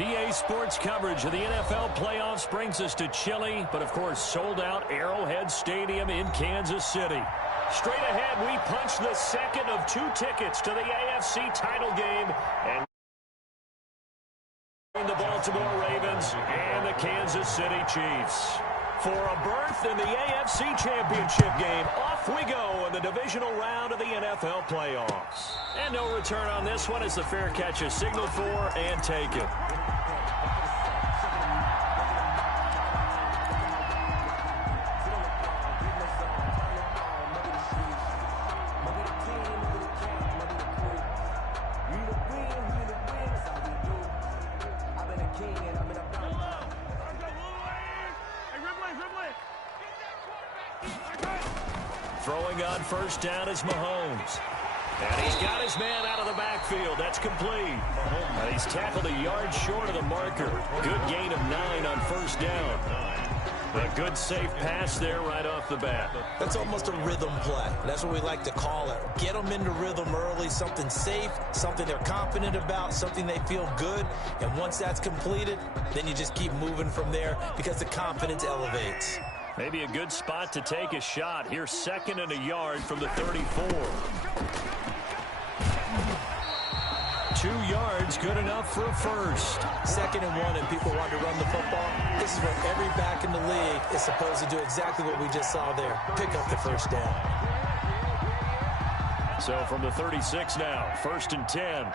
EA Sports coverage of the NFL playoffs brings us to chilly, but of course sold-out Arrowhead Stadium in Kansas City. Straight ahead, we punch the second of 2 tickets to the AFC title game. And the Baltimore Ravens and the Kansas City Chiefs. For a berth in the AFC Championship game, off we go in the divisional round of the NFL playoffs. And no return on this one as the fair catch is signaled for and taken. Throwing on first down is Mahomes. And he's got his man out of the backfield. That's complete. And he's tackled a yard short of the marker. Good gain of 9 on first down. A good safe pass there right off the bat. That's almost a rhythm play. That's what we like to call it. Get them into rhythm early, something safe, something they're confident about, something they feel good. And once that's completed, then you just keep moving from there because the confidence elevates. Maybe a good spot to take a shot. Here's 2nd and a yard from the 34. 2 yards, good enough for a first. 2nd and 1, and people want to run the football. This is where every back in the league is supposed to do exactly what we just saw there. Pick up the first down. So from the 36 now, 1st and 10.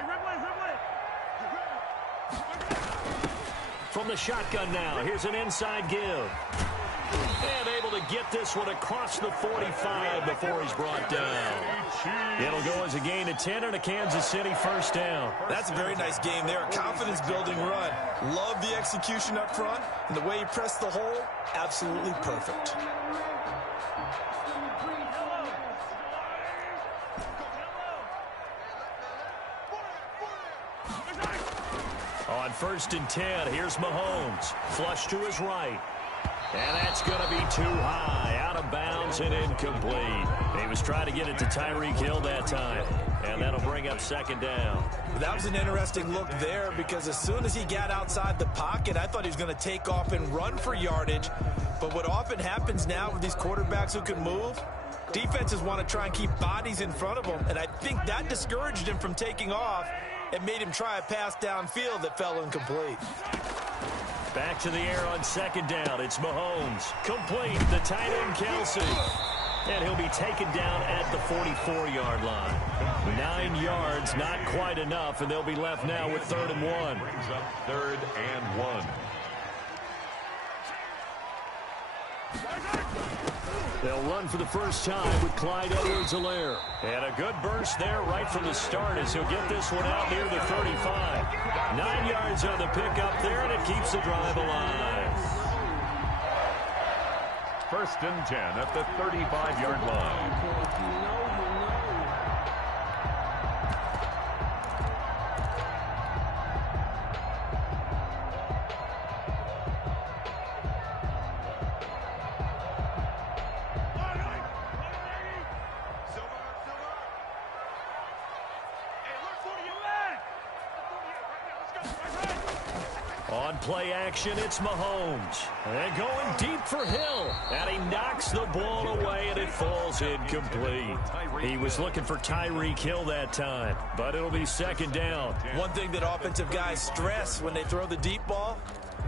From the shotgun now, here's an inside give. And able to get this one across the 45 before he's brought down. It'll go as a gain of 10 and a Kansas City first down. That's a very nice game there. A confidence-building run. Love the execution up front. And the way he pressed the hole, absolutely perfect. On 1st and 10, here's Mahomes. Flush to his right. And that's going to be too high, out of bounds and incomplete. He was trying to get it to Tyreek Hill that time, and that'll bring up 2nd down. That was an interesting look there because as soon as he got outside the pocket, I thought he was going to take off and run for yardage. But what often happens now with these quarterbacks who can move, defenses want to try and keep bodies in front of them, and I think that discouraged him from taking off and made him try a pass downfield that fell incomplete. Back to the air on 2nd down. It's Mahomes. Complete. The tight end, Kelsey. And he'll be taken down at the 44-yard line. 9 yards, not quite enough, and they'll be left now with 3rd and 1. Brings up 3rd and 1. They'll run for the first time with Clyde Edwards-Helaire. And a good burst there right from the start as he'll get this one out near the 35. 9 yards on the pickup there, and it keeps the drive alive. 1st and 10 at the 35-yard line. On play action, it's Mahomes. And going deep for Hill. And he knocks the ball away, and it falls incomplete. He was looking for Tyreek Hill that time, but it'll be 2nd down. One thing that offensive guys stress when they throw the deep ball,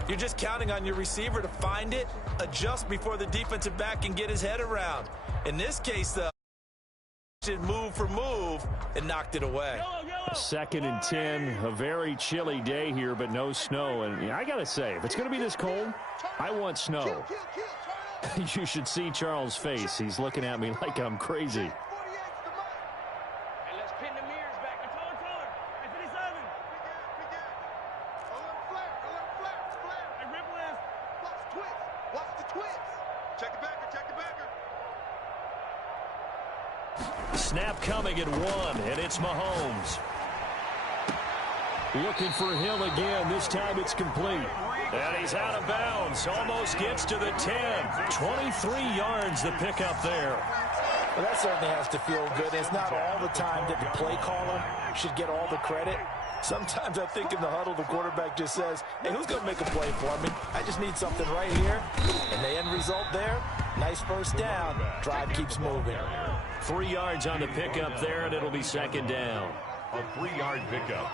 you're just counting on your receiver to find it, adjust before the defensive back can get his head around. In this case, though, move for move and knocked it away. 2nd and 10, a very chilly day here, but no snow. And I got to say, if it's going to be this cold, I want snow. You should see Charles' face. He's looking at me like I'm crazy. Snap coming at 1, and it's Mahomes. Looking for Hill again. This time it's complete. And he's out of bounds. Almost gets to the 10. 23 yards the pickup there. Well, that certainly has to feel good. It's not all the time that the play caller should get all the credit. Sometimes I think in the huddle, the quarterback just says, hey, who's going to make a play for me? I just need something right here. And the end result there, nice first down. Drive keeps moving. 3 yards on the pickup there, and it'll be second down. A 3-yard pickup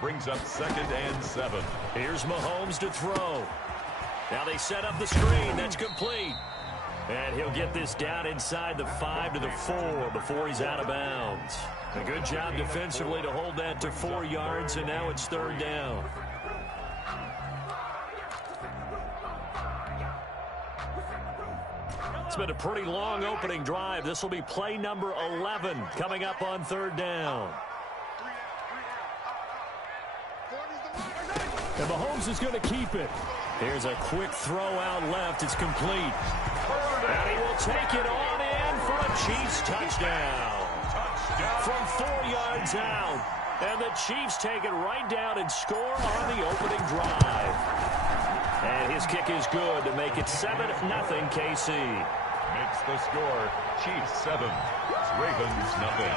brings up 2nd and 7. Here's Mahomes to throw. Now they set up the screen. That's complete. And he'll get this down inside the 5 to the 4 before he's out of bounds. A good job defensively to hold that to 4 yards, and now it's 3rd down. It's been a pretty long opening drive. This will be play number 11 coming up on 3rd down. And Mahomes is going to keep it. Here's a quick throw out left. It's complete. And he will take it on in for a Chiefs touchdown. From 4 yards out. And the Chiefs take it right down and score on the opening drive. And his kick is good to make it 7-0 KC. Makes the score Chiefs 7, Ravens nothing.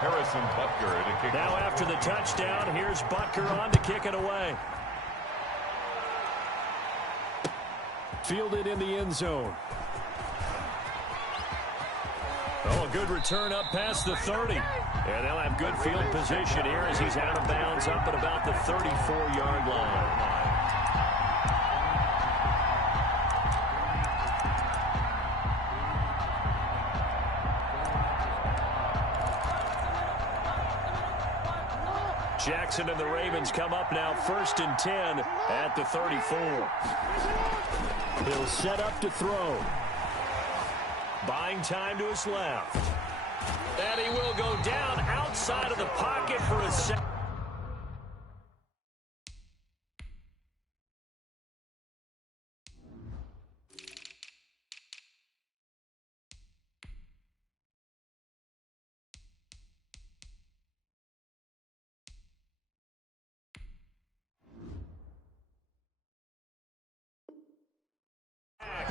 Harrison Butker to kick. Now after the touchdown, here's Butker on to kick it away. Fielded in the end zone. Oh, a good return up past the 30. And they'll have good field position here as he's out of bounds up at about the 34-yard line. Jackson and the Ravens come up now 1st and 10 at the 34. He'll set up to throw. Buying time to his left. And he will go down outside of the pocket for a second.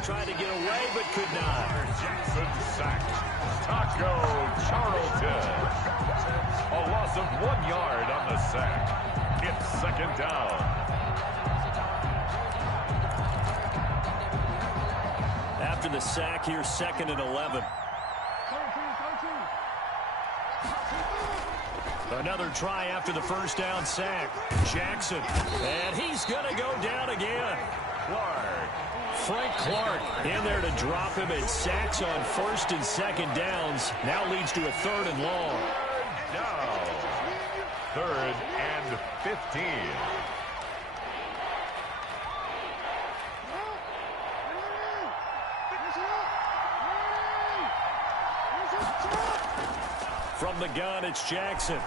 Tried to get away, but could not. Jackson sacked. Taco Charlton. A loss of 1 yard on the sack. It's 2nd down. After the sack, here's 2nd and 11. Another try after the first down sack. Jackson. And he's going to go down again. Clark. Frank Clark in there to drop him, and sacks on 1st and 2nd downs. Now leads to a 3rd and long. Down. 3rd and 15. From the gun, it's Jackson.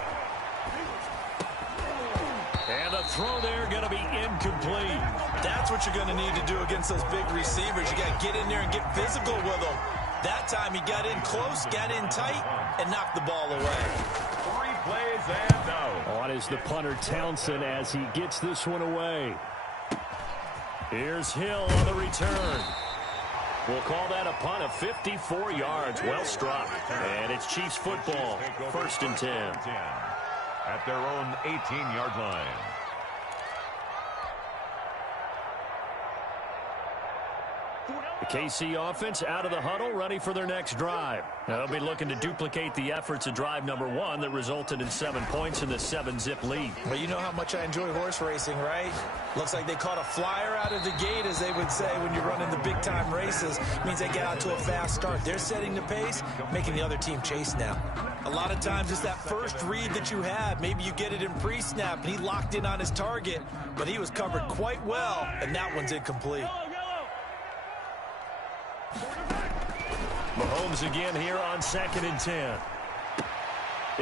And the throw there going to be incomplete. That's what you're going to need to do against those big receivers. You got to get in there and get physical with them. That time he got in close, got in tight, and knocked the ball away. 3 plays and out. On is the punter Townsend as he gets this one away. Here's Hill on the return. We'll call that a punt of 54 yards. Well struck. And it's Chiefs football. 1st and 10. At their own 18-yard line. The KC offense out of the huddle, ready for their next drive. Now they'll be looking to duplicate the efforts of drive number 1 that resulted in 7 points in the 7-zip lead. Well, you know how much I enjoy horse racing, right? Looks like they caught a flyer out of the gate, as they would say when you're running the big-time races. It means they get out to a fast start. They're setting the pace, making the other team chase now. A lot of times it's that first read that you have. Maybe you get it in pre-snap, and he locked in on his target, but he was covered quite well, and that one's incomplete. Mahomes again here on 2nd and 10.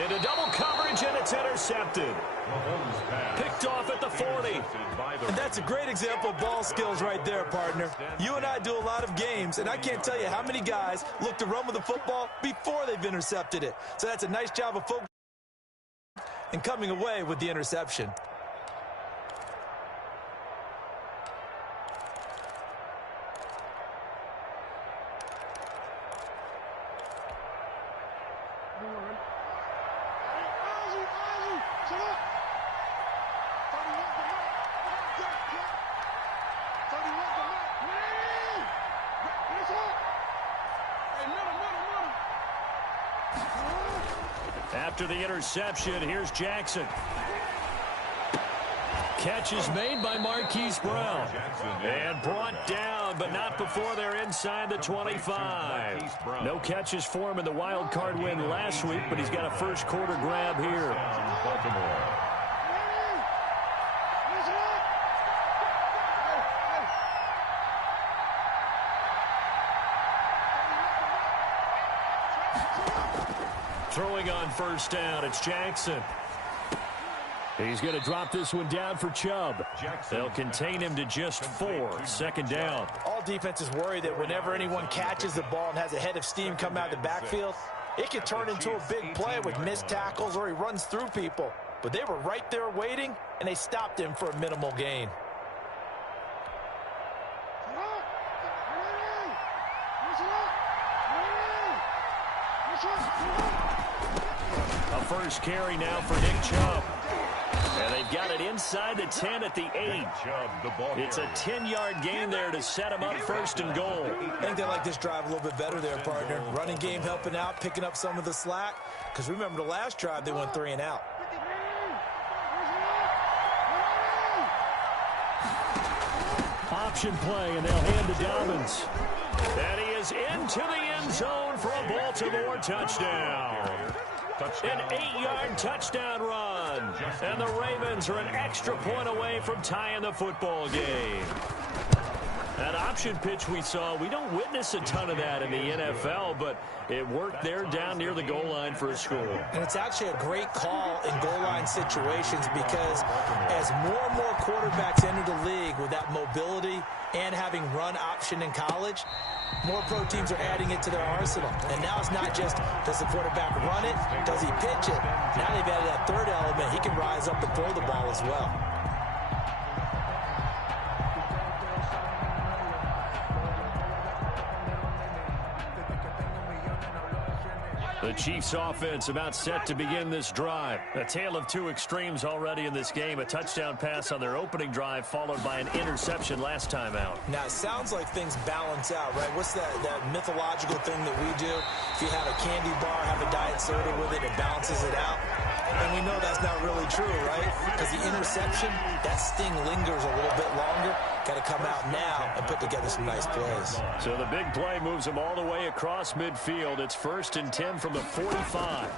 Into double coverage, and it's intercepted. Picked off at the 40. And that's a great example of ball skills right there, partner. You and I do a lot of games, and I can't tell you how many guys look to run with the football before they've intercepted it. So that's a nice job of focus and coming away with the interception. After the interception, here's Jackson. Catch is made by Marquise Brown. And brought down, but not before they're inside the 25. No catches for him in the wild card win last week, but he's got a first quarter grab here. Baltimore. Throwing on first down, it's Jackson. He's going to drop this one down for Chubb. They'll contain him to just 4. Second down. All defenses worry that whenever anyone catches the ball and has a head of steam come out of the backfield, it can turn into a big play with missed tackles or he runs through people. But they were right there waiting, and they stopped him for a minimal gain. A first carry now for Nick Chubb. And they've got it inside the 10 at the 8. It's a 10-yard gain there to set him up first and goal. I think they like this drive a little bit better there, partner. Running game helping out, picking up some of the slack. Because remember the last drive, they went 3 and out. Option play, and they'll hand to Dobbins. And he is into the end zone for a Baltimore touchdown. An 8-yard touchdown run. And the Ravens are an extra point away from tying the football game. That option pitch we saw, we don't witness a ton of that in the NFL, but it worked there down near the goal line for a score. And it's actually a great call in goal line situations because as more and more quarterbacks enter the league with that mobility and having run option in college, more pro teams are adding it to their arsenal. And now it's not just, does the quarterback run it? Does he pitch it? Now they've added that third element. He can rise up and throw the ball as well. The Chiefs offense about set to begin this drive. A tale of two extremes already in this game. A touchdown pass on their opening drive followed by an interception last time out. Now, it sounds like things balance out, right? What's that mythological thing that we do? If you have a candy bar, have a diet soda with it, it balances it out. And we know that's not really true, right? Because the interception, that sting lingers a little bit longer. Got to come out now and put together some nice plays. So the big play moves them all the way across midfield. It's 1st and 10 from the 45.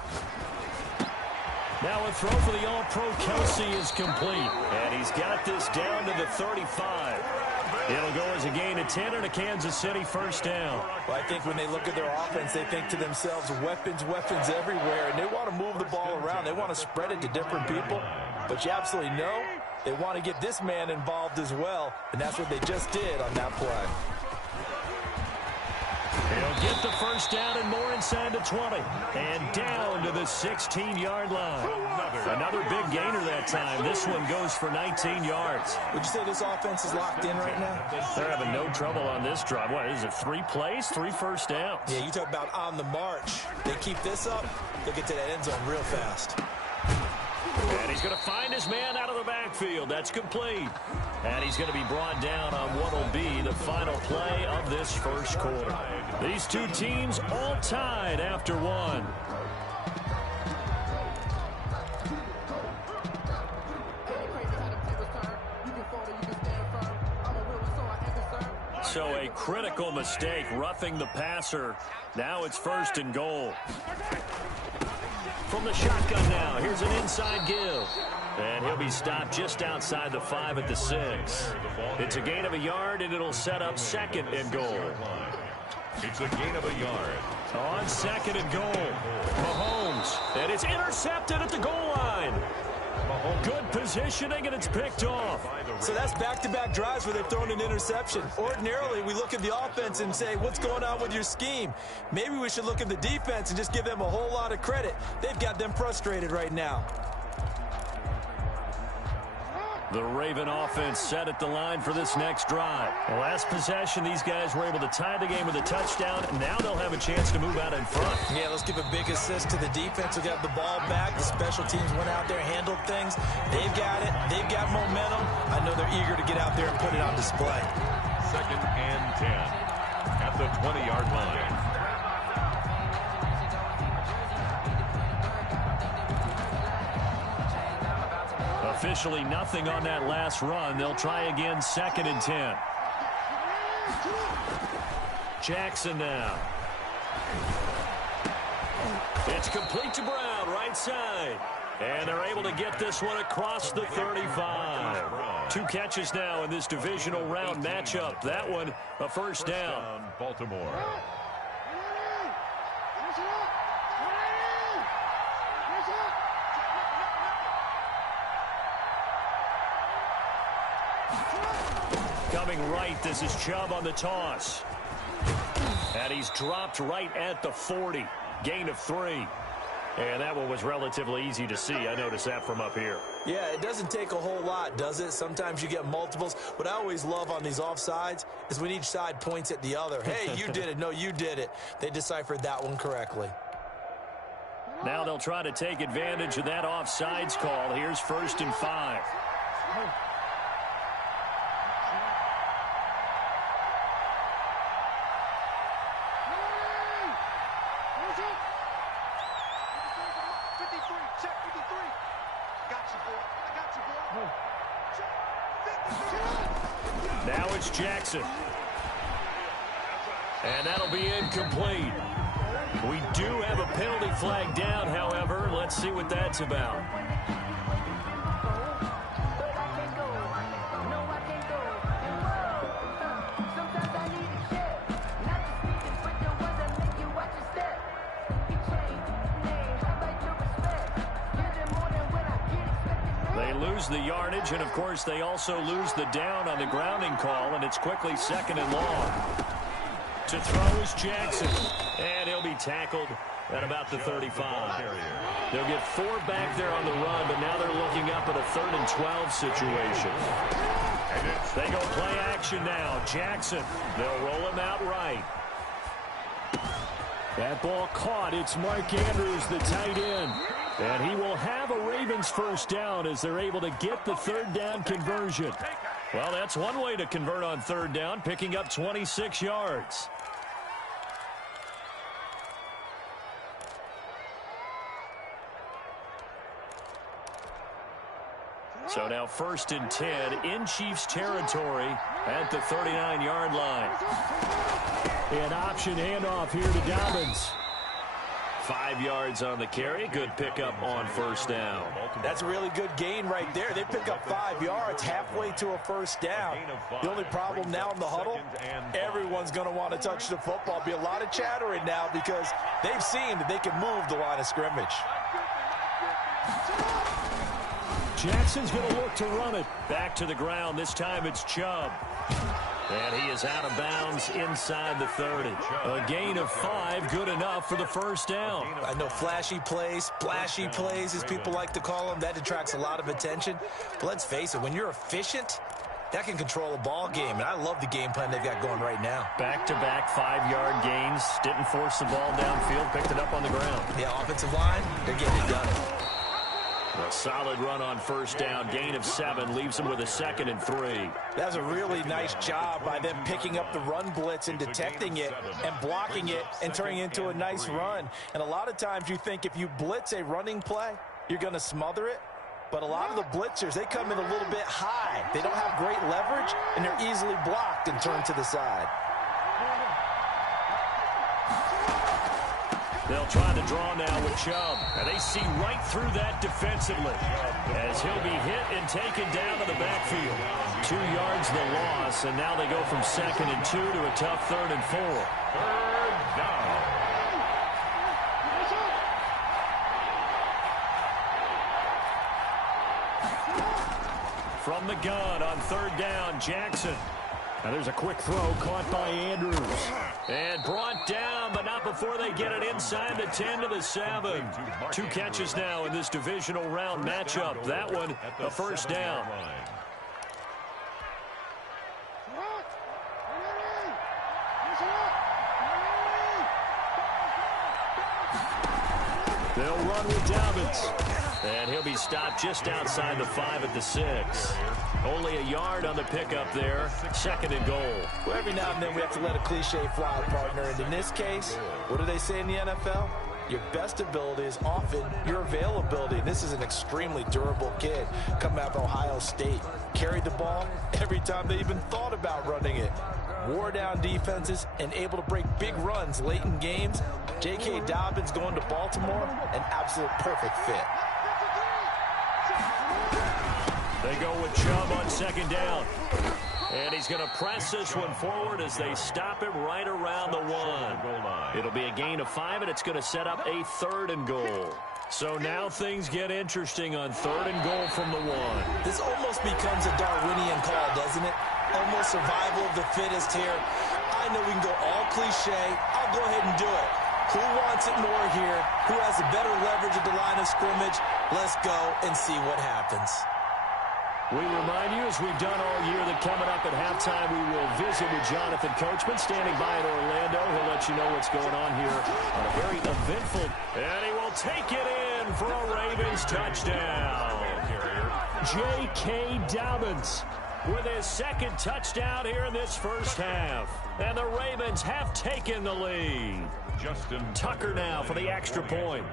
Now a throw for the All-Pro Kelsey is complete. And he's got this down to the 35. It'll go as a gain of 10 and a Kansas City first down. Well, I think when they look at their offense, they think to themselves, weapons, weapons everywhere. And they want to move the ball around. They want to spread it to different people. But you absolutely know they want to get this man involved as well. And that's what they just did on that play. He'll get the first down and more inside the 20. And down to the 16-yard line. Another big gainer that time. This one goes for 19 yards. Would you say this offense is locked in right now? They're having no trouble on this drive. What is it, 3 plays, 3 first downs? Yeah, you talk about on the march. They keep this up, they'll get to that end zone real fast. And he's going to find his man out of the backfield. That's complete. And he's going to be brought down on what will be the final play of this first quarter. These two teams all tied after one. So a critical mistake, roughing the passer. Now it's 1st and goal. From the shotgun now, here's an inside give. And he'll be stopped just outside the 5 at the 6. It's a gain of a yard, and it'll set up 2nd and goal. It's a gain of a yard. On 2nd and goal, Mahomes. And it's intercepted at the goal line. Good positioning, and it's picked off. So that's back-to-back drives where they've thrown an interception. Ordinarily, we look at the offense and say, what's going on with your scheme? Maybe we should look at the defense and just give them a whole lot of credit. They've got them frustrated right now. The Raven offense set at the line for this next drive. The last possession, these guys were able to tie the game with a touchdown, and now they'll have a chance to move out in front. Yeah, let's give a big assist to the defense who got the ball back. The special teams went out there, handled things. They've got it. They've got momentum. I know they're eager to get out there and put it on display. 2nd and 10 at the 20-yard line. Officially nothing on that last run. They'll try again, 2nd and 10. Jackson now. It's complete to Brown, right side. And they're able to get this one across the 35. 2 catches now in this divisional round matchup. That one, a first down. Baltimore. Coming right, this is Chubb on the toss. And he's dropped right at the 40. Gain of 3. And that one was relatively easy to see. I noticed that from up here. Yeah, it doesn't take a whole lot, does it? Sometimes you get multiples. What I always love on these offsides is when each side points at the other. Hey, you did it. No, you did it. They deciphered that one correctly. Now they'll try to take advantage of that offsides call. Here's 1st and 5. Now it's Jackson. And that'll be incomplete. We do have a penalty flag down, however. Let's see what that's about. They lose the yardage, and of course they also lose the down on the grounding call, and it's quickly 2nd and long. To throw is Jackson, and he'll be tackled at about the 35. They'll get 4 back there on the run, but now they're looking up at a 3rd and 12 situation. They go play action now. Jackson, they'll roll him out right. That ball caught. It's Mark Andrews, the tight end. And he will have a Ravens first down as they're able to get the 3rd down conversion. Well, that's one way to convert on 3rd down, picking up 26 yards. So now 1st and 10 in Chiefs territory at the 39-yard line. An option handoff here to Dobbins. 5 yards on the carry. Good pickup on 1st down. That's a really good gain right there. They pick up 5 yards halfway to a 1st down. The only problem now in the huddle, everyone's going to want to touch the football. Be a lot of chattering now because they've seen that they can move the line of scrimmage. Jackson's going to look to run it. Back to the ground. This time it's Chubb. And he is out of bounds inside the 30. A gain of 5, good enough for the 1st down. I know flashy plays, splashy plays, as people like to call them, that attracts a lot of attention. But let's face it, when you're efficient, that can control a ball game. And I love the game plan they've got going right now. Back-to-back 5-yard gains. Didn't force the ball downfield, picked it up on the ground. Yeah, offensive line, they're getting it done. A solid run on 1st down. Gain of 7 leaves them with a 2nd and 3. That's a really nice job by them picking up the run blitz and detecting it and blocking it and turning it into a nice run. And a lot of times you think if you blitz a running play, you're going to smother it. But a lot of the blitzers, they come in a little bit high. They don't have great leverage, and they're easily blocked and turned to the side. They'll try to draw now with Chubb. And they see right through that defensively as he'll be hit and taken down to the backfield. 2 yards the loss, and now they go from 2nd and 2 to a tough 3rd and 4. 3rd down. From the gun on 3rd down, Jackson. Now there's a quick throw caught by Andrews. And brought down, but not before they get it inside the 10 to the 7. 2 catches now in this divisional round matchup. That one, a first down. They'll run with Dobbins. And he'll be stopped just outside the 5 at the 6. Only a yard on the pickup there. 2nd and goal. Well, every now and then we have to let a cliche fly, partner. And in this case, what do they say in the NFL? Your best ability is often your availability. And this is an extremely durable kid coming out of Ohio State. Carried the ball every time they even thought about running it. Wore down defenses and able to break big runs late in games. J.K. Dobbins going to Baltimore, an absolute perfect fit. They go with Chubb on 2nd down. And he's going to press this one forward as they stop him right around the 1. It'll be a gain of 5, and it's going to set up a 3rd and goal. So now things get interesting on 3rd and goal from the 1. This almost becomes a Darwinian call, doesn't it? Almost survival of the fittest here. I know we can go all cliche. I'll go ahead and do it. Who wants it more here? Who has a better leverage at the line of scrimmage? Let's go and see what happens. We remind you, as we've done all year, that coming up at halftime, we will visit with Jonathan Coachman, standing by in Orlando. He'll let you know what's going on here on a very eventful. And he will take it in for a Ravens touchdown. J.K. Dobbins with his 2nd touchdown here in this first half. And the Ravens have taken the lead. Justin Tucker now for the extra point.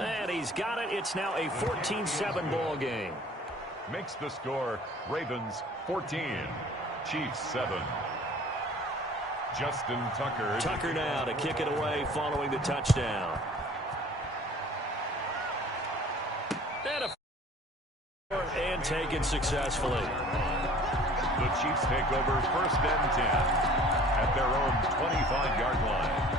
And he's got it. It's now a 14-7 ball game. Makes the score Ravens 14, Chiefs 7. Justin Tucker. Tucker now to kick it away following the touchdown. And taken successfully. The Chiefs take over 1st and 10 at their own 25-yard line.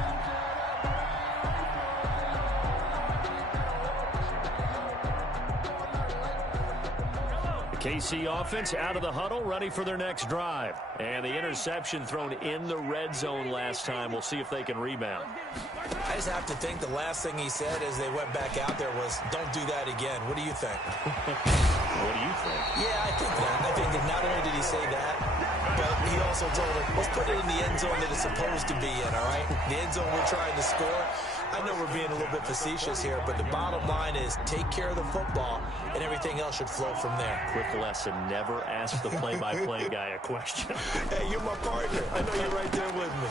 KC offense out of the huddle, ready for their next drive. And the interception thrown in the red zone last time. We'll see if they can rebound. I just have to think the last thing he said as they went back out there was, don't do that again. What do you think? What do you think? Yeah, I think that. I think that not only did he say that, but he also told him, let's put it in the end zone that it's supposed to be in, all right? The end zone we're trying to score. I know we're being a little bit facetious here, but the bottom line is take care of the football, and everything else should flow from there. Quick lesson, never ask the play-by-play guy a question. Hey, you're my partner. I know you're right there with me.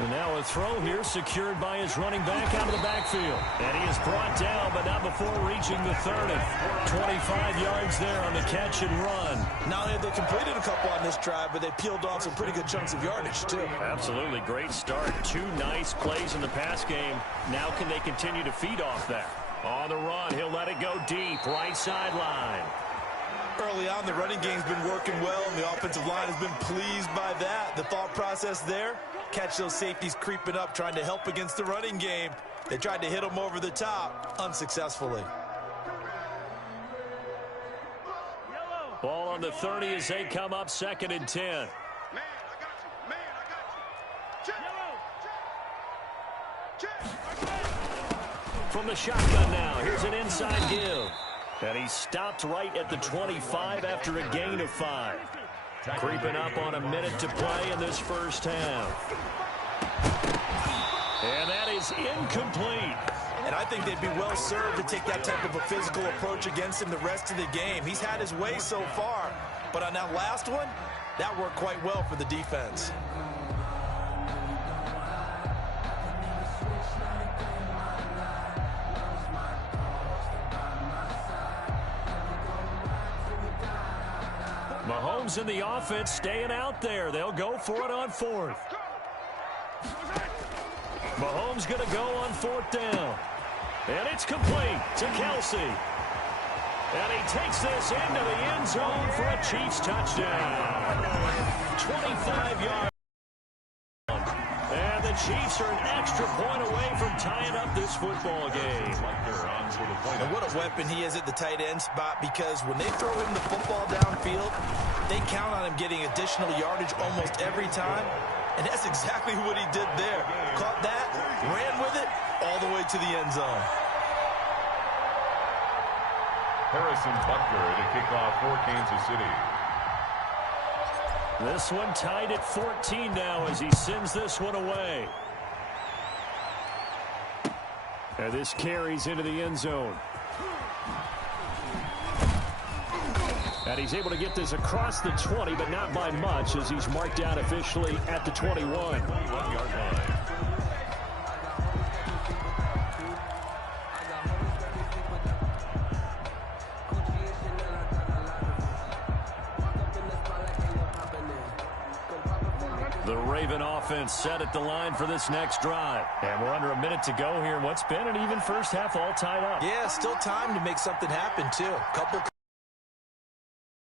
And now a throw here secured by his running back out of the backfield. And he is brought down, but not before reaching the 30. 25 yards there on the catch and run. Not only have they completed a couple on this drive, but they peeled off some pretty good chunks of yardage, too. Absolutely. Great start. 2 nice plays in the pass game. Now can they continue to feed off that? On the run, he'll let it go deep. Right sideline. Early on, the running game's been working well, and the offensive line has been pleased by that. The thought process there, catch those safeties creeping up, trying to help against the running game. They tried to hit them over the top, unsuccessfully. Ball on the 30 as they come up 2nd and 10. From the shotgun now, here's an inside give. And he stopped right at the 25 after a gain of 5. Creeping up on a minute to play in this first half. And that is incomplete. And I think they'd be well served to take that type of a physical approach against him the rest of the game. He's had his way so far. But on that last one, that worked quite well for the defense. Mahomes and the offense staying out there. They'll go for it on 4th. Mahomes going to go on 4th down. And it's complete to Kelsey. And he takes this into the end zone for a Chiefs touchdown. 25 yards. And the Chiefs are an extra point away from tying up this football game. And what a weapon he is at the tight end spot, because when they throw him the football downfield, they count on him getting additional yardage almost every time. And that's exactly what he did there. Caught that, ran with it, all the way to the end zone. Harrison Butker to kick off for Kansas City. This one tied at 14 now as he sends this one away. And this carries into the end zone. And he's able to get this across the 20, but not by much, as he's marked out officially at the 21. 21-yard line. The Raven offense set at the line for this next drive. And we're under a minute to go here in what's been an even first half, all tied up. Yeah, still time to make something happen, too. Couple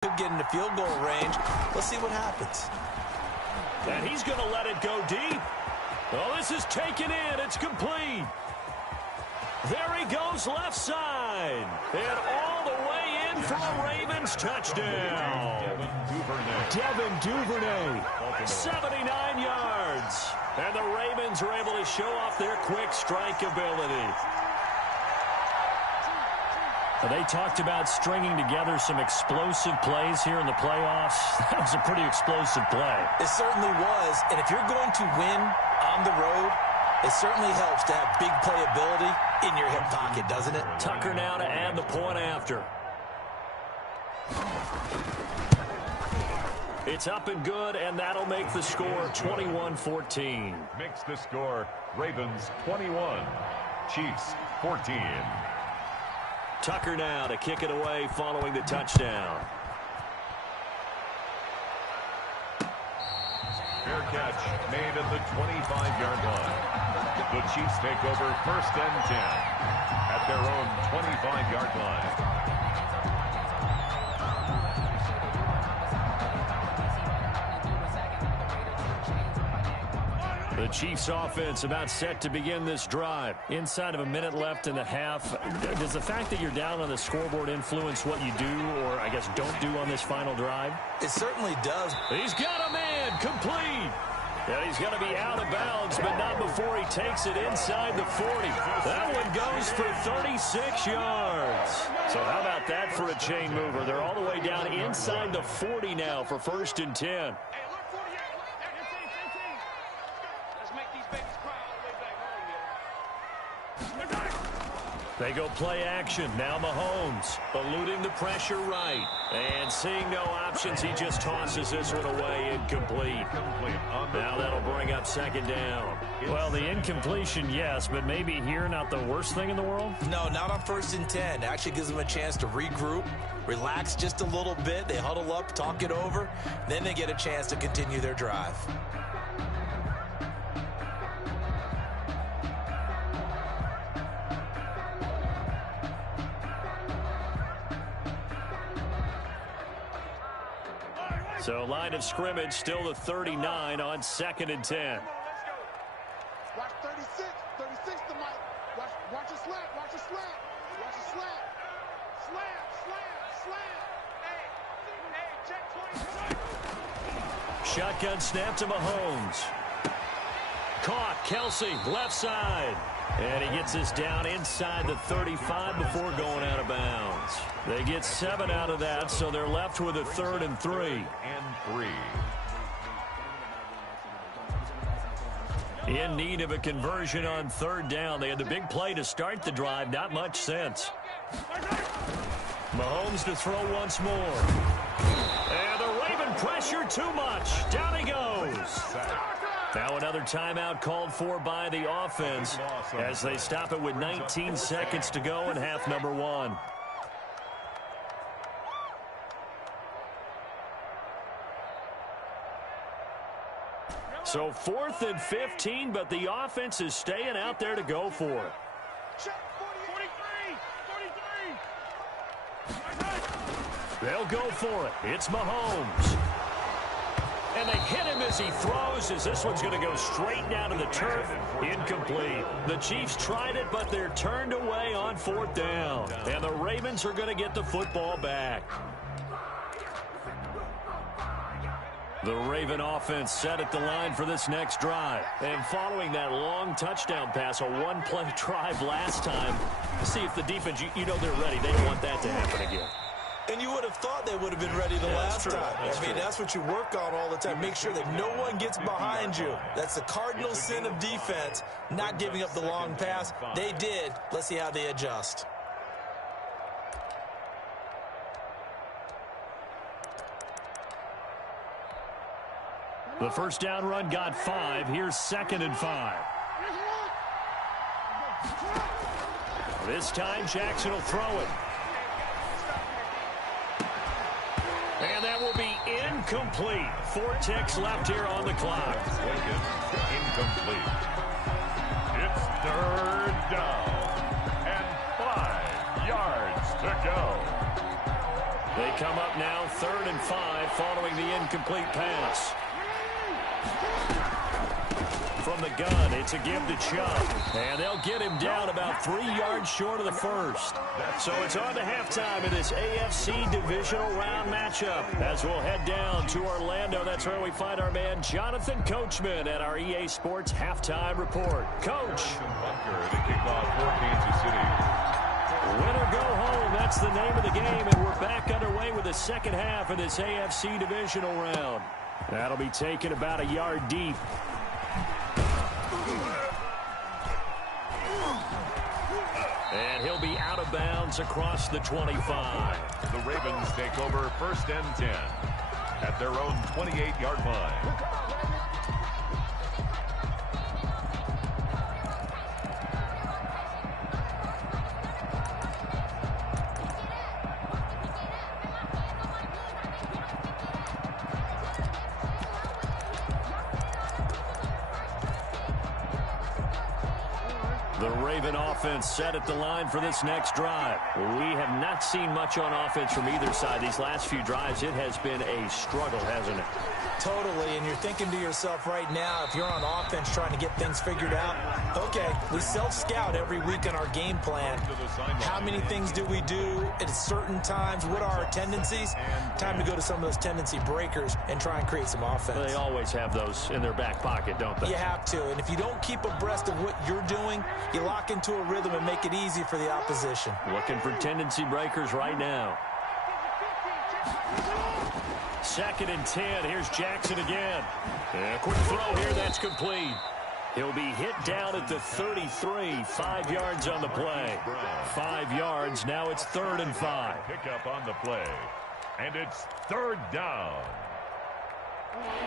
could get into field goal range. Let's see what happens. And he's going to let it go deep. Oh, this is taken in. It's complete. There he goes left side. And all the way in for a Ravens touchdown. Devin Duvernay, 79 yards. And the Ravens are able to show off their quick strike ability. They talked about stringing together some explosive plays here in the playoffs. That was a pretty explosive play. It certainly was. And if you're going to win on the road, it certainly helps to have big playability in your hip pocket, doesn't it? Tucker now to add the point after. It's up and good, and that'll make the score 21-14. Makes the score Ravens 21, Chiefs 14. Tucker now to kick it away following the touchdown. Fair catch made at the 25-yard line. The Chiefs take over 1st and 10 at their own 25-yard line. The Chiefs offense about set to begin this drive. Inside of a minute left in the half. Does the fact that you're down on the scoreboard influence what you do, or I guess don't do on this final drive? It certainly does. He's got a man complete. Yeah, he's going to be out of bounds, but not before he takes it inside the 40. That one goes for 36 yards. So how about that for a chain mover? They're all the way down inside the 40 now for 1st and 10. They go play action. Now Mahomes eluding the pressure right. And seeing no options, he just tosses this one away, incomplete. Now that'll bring up 2nd down. Well, the incompletion, yes, but maybe here not the worst thing in the world? No, not on 1st and 10. Actually gives them a chance to regroup, relax just a little bit. They huddle up, talk it over. Then they get a chance to continue their drive. So line of scrimmage still the 39 on 2nd and 10. Watch 36. 36 to Mike. Watch a slant. Watch a slant. Watch a slant. Slam. Check 20. Shotgun snap to Mahomes. Caught. Kelsey, left side. And he gets this down inside the 35 before going out of bounds. They get 7 out of that, so they're left with a 3rd and 3. In need of a conversion on 3rd down. They had the big play to start the drive. Not much sense. Mahomes to throw once more. And the Raven pressure too much. Down he goes. Now another timeout called for by the offense as they stop it with 19 seconds to go in half number 1. So 4th and 15, but the offense is staying out there to go for it. They'll go for it. It's Mahomes. And they hit him as he throws, as this one's going to go straight down to the turf. Incomplete. The Chiefs tried it, but they're turned away on 4th down. And the Ravens are going to get the football back. The Raven offense set at the line for this next drive. And following that long touchdown pass, a one-play drive last time, see if the defense, you know they're ready. They don't want that to happen again. And you would have thought they would have been ready the last time. I mean, that's what you work on all the time. Make sure that no one gets behind you. That's the cardinal sin of defense, not giving up the long pass. They did. Let's see how they adjust. The first down run got 5. Here's 2nd and 5. This time, Jackson will throw it. And that will be incomplete. 4 ticks left here on the clock. Incomplete. It's 3rd down and 5 yards to go. They come up now 3rd and 5 following the incomplete pass. From the gun, it's a give to Chubb. And they'll get him down about 3 yards short of the first. So it's on to halftime in this AFC divisional round matchup. As we'll head down to Orlando, that's where we find our man Jonathan Coachman at our EA Sports Halftime Report. Coach. The kickoff for Kansas City. Win or go home, that's the name of the game. And we're back underway with the second half of this AFC divisional round. That'll be taken about a yard deep. And he'll be out of bounds across the 25. The Ravens take over 1st and 10 at their own 28-yard line. The Raven offense set at the line for this next drive. We have not seen much on offense from either side. These last few drives, it has been a struggle, hasn't it? Totally, and you're thinking to yourself right now, if you're on offense trying to get things figured out, okay, we self-scout every week on our game plan. How many things do we do at certain times? What are our tendencies? Time to go to some of those tendency breakers and try and create some offense. They always have those in their back pocket, don't they? You have to, and if you don't keep abreast of what you're doing, you lock into a rhythm and make it easy for the opposition. Looking for tendency breakers right now. 2nd and 10. Here's Jackson again. And a quick throw here. That's complete. He'll be hit down at the 33. 5 yards on the play. 5 yards. Now it's 3rd and 5. Pick up on the play. And it's 3rd down.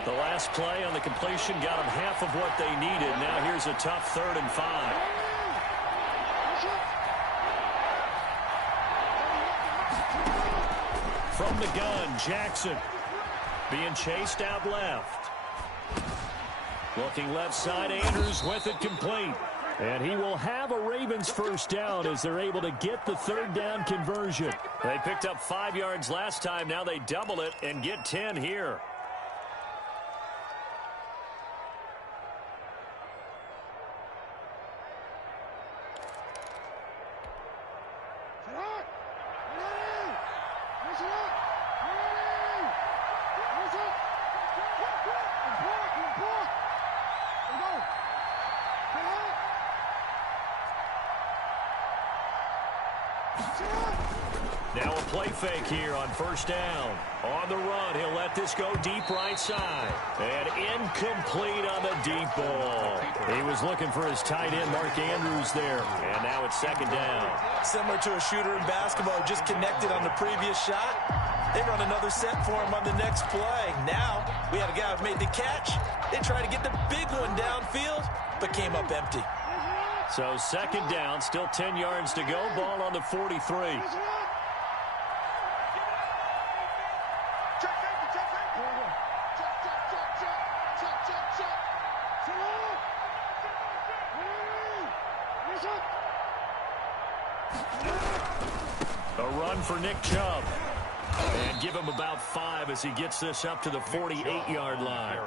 The last play on the completion got them half of what they needed. Now here's a tough 3rd and 5. From the gun, Jackson being chased out left. Looking left side, Andrews with it complete. And he will have a Ravens first down as they're able to get the 3rd down conversion. They picked up 5 yards last time. Now they double it and get 10 here. Now a play fake here on 1st down. On the run, he'll let this go deep right side. And incomplete on the deep ball. He was looking for his tight end, Mark Andrews, there. And now it's 2nd down. Similar to a shooter in basketball, just connected on the previous shot. They run another set for him on the next play. Now, we had a guy who made the catch. They tried to get the big one downfield, but came up empty. So 2nd down, still 10 yards to go. Ball on the 43. A run for Nick Chubb. And give him about 5 as he gets this up to the 48-yard line.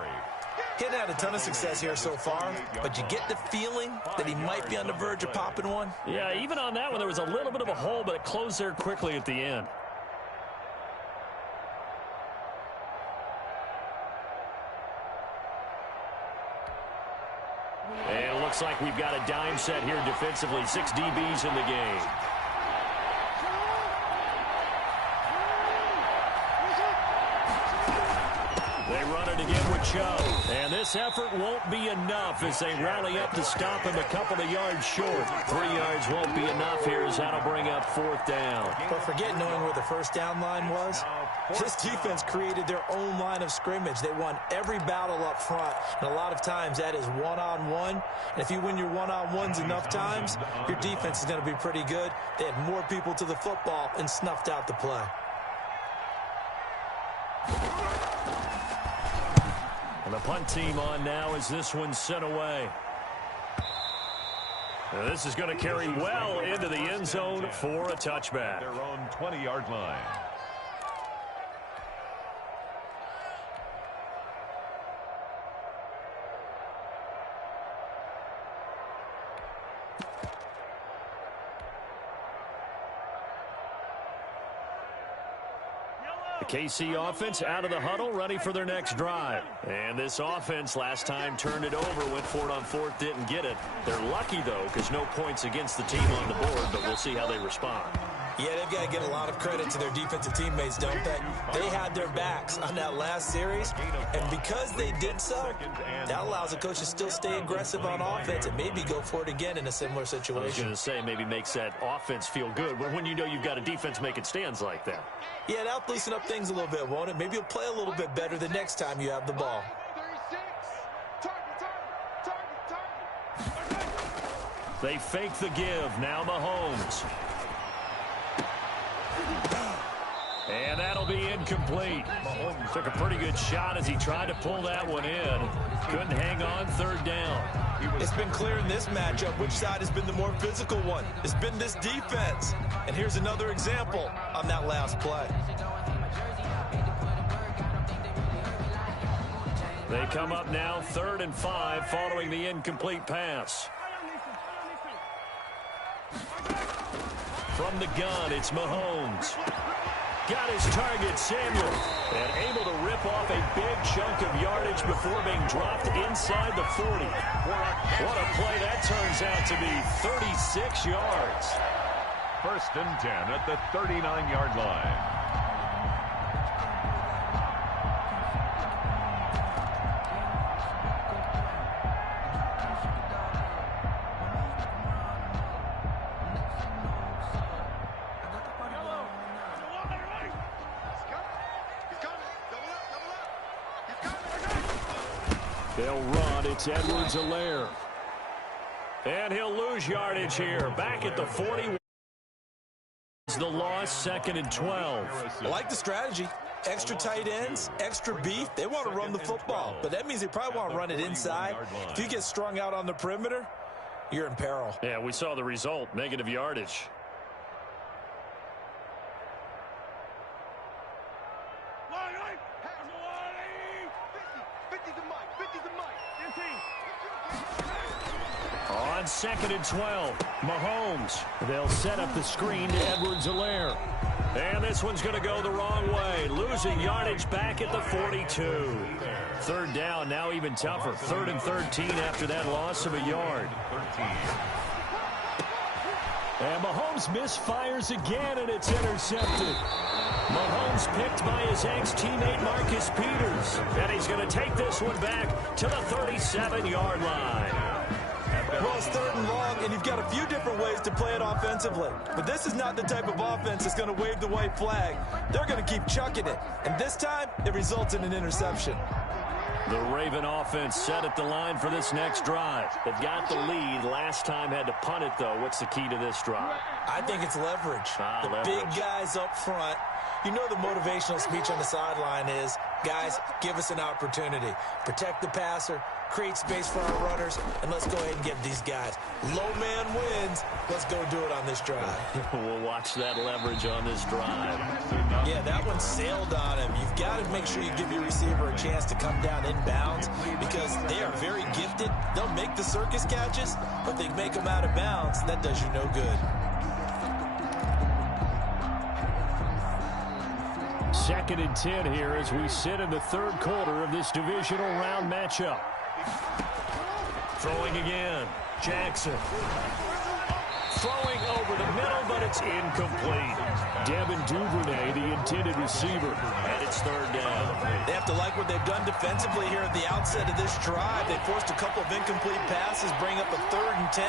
He hasn't had a ton of success here so far, but you get the feeling that he might be on the verge of popping one. Yeah, even on that one, there was a little bit of a hole, but it closed there quickly at the end. And it looks like we've got a dime set here defensively. 6 DBs in the game. They run it again with Chubb. And this effort won't be enough as they rally up to stop him a couple of yards short. 3 yards won't be enough here as that'll bring up 4th down. But forget knowing where the first down line was. This defense created their own line of scrimmage. They won every battle up front. And a lot of times that is one-on-one. And if you win your one-on-ones enough times, your defense is going to be pretty good. They had more people to the football and snuffed out the play. And the punt team on now as this one's sent away. Now this is going to carry well into the end zone for a touchback. Their own 20-yard line. KC offense out of the huddle, ready for their next drive. And this offense last time turned it over, went for it on 4th, didn't get it. They're lucky, though, because no points against the team on the board, but we'll see how they respond. Yeah, they've got to get a lot of credit to their defensive teammates, don't they? They had their backs on that last series, and because they did so, that allows the coach to still stay aggressive on offense and maybe go for it again in a similar situation. I was going to say maybe makes that offense feel good, but when you know you've got a defense making stands like that. Yeah, that'll loosen up things a little bit, won't it? Maybe you'll play a little bit better the next time you have the ball. 36. They fake the give. Now Mahomes. And that'll be incomplete. Mahomes took a pretty good shot as he tried to pull that one in. Couldn't hang on 3rd down. It's been clear in this matchup which side has been the more physical one. It's been this defense. And here's another example on that last play. They come up now 3rd and 5 following the incomplete pass. From the gun, it's Mahomes. Got his target, Samuel, and able to rip off a big chunk of yardage before being dropped inside the 40. What a play that turns out to be, 36 yards. 1st and 10 at the 39-yard line. They'll run. It's Edwards-Helaire. And he'll lose yardage here. Back at the 40. The loss, 2nd and 12. I like the strategy. Extra tight ends, extra beef. They want to run the football, but that means they probably want to run it inside. If you get strung out on the perimeter, you're in peril. Yeah, we saw the result, negative yardage. On 2nd and 12, Mahomes. They'll set up the screen to Edwards-Helaire. And this one's going to go the wrong way. Losing yardage back at the 42. 3rd down, now even tougher. 3rd and 13 after that loss of a yard. And Mahomes misfires again, and it's intercepted. Mahomes picked by his ex-teammate Marcus Peters. And he's going to take this one back to the 37-yard line. Well, it's 3rd and long, and you've got a few different ways to play it offensively. But this is not the type of offense that's going to wave the white flag. They're going to keep chucking it. And this time, it results in an interception. The Raven offense set at the line for this next drive. They've got the lead. Last time had to punt it, though. What's the key to this drive? I think it's leverage. Big guys up front. You know the motivational speech on the sideline is, guys, give us an opportunity. Protect the passer, create space for our runners, and let's go ahead and get these guys. Low man wins. Let's go do it on this drive. We'll watch that leverage on this drive. Yeah, that one sailed on him. You've got to make sure you give your receiver a chance to come down inbounds because they are very gifted. They'll make the circus catches, but they make them out of bounds. That does you no good. Second and 10 here as we sit in the third quarter of this divisional round matchup. Throwing again. Jackson. Throwing over the middle, but it's incomplete. Devin Duvernay, the intended receiver, and it's third down. They have to like what they've done defensively here at the outset of this drive. They forced a couple of incomplete passes, bring up a 3rd and 10.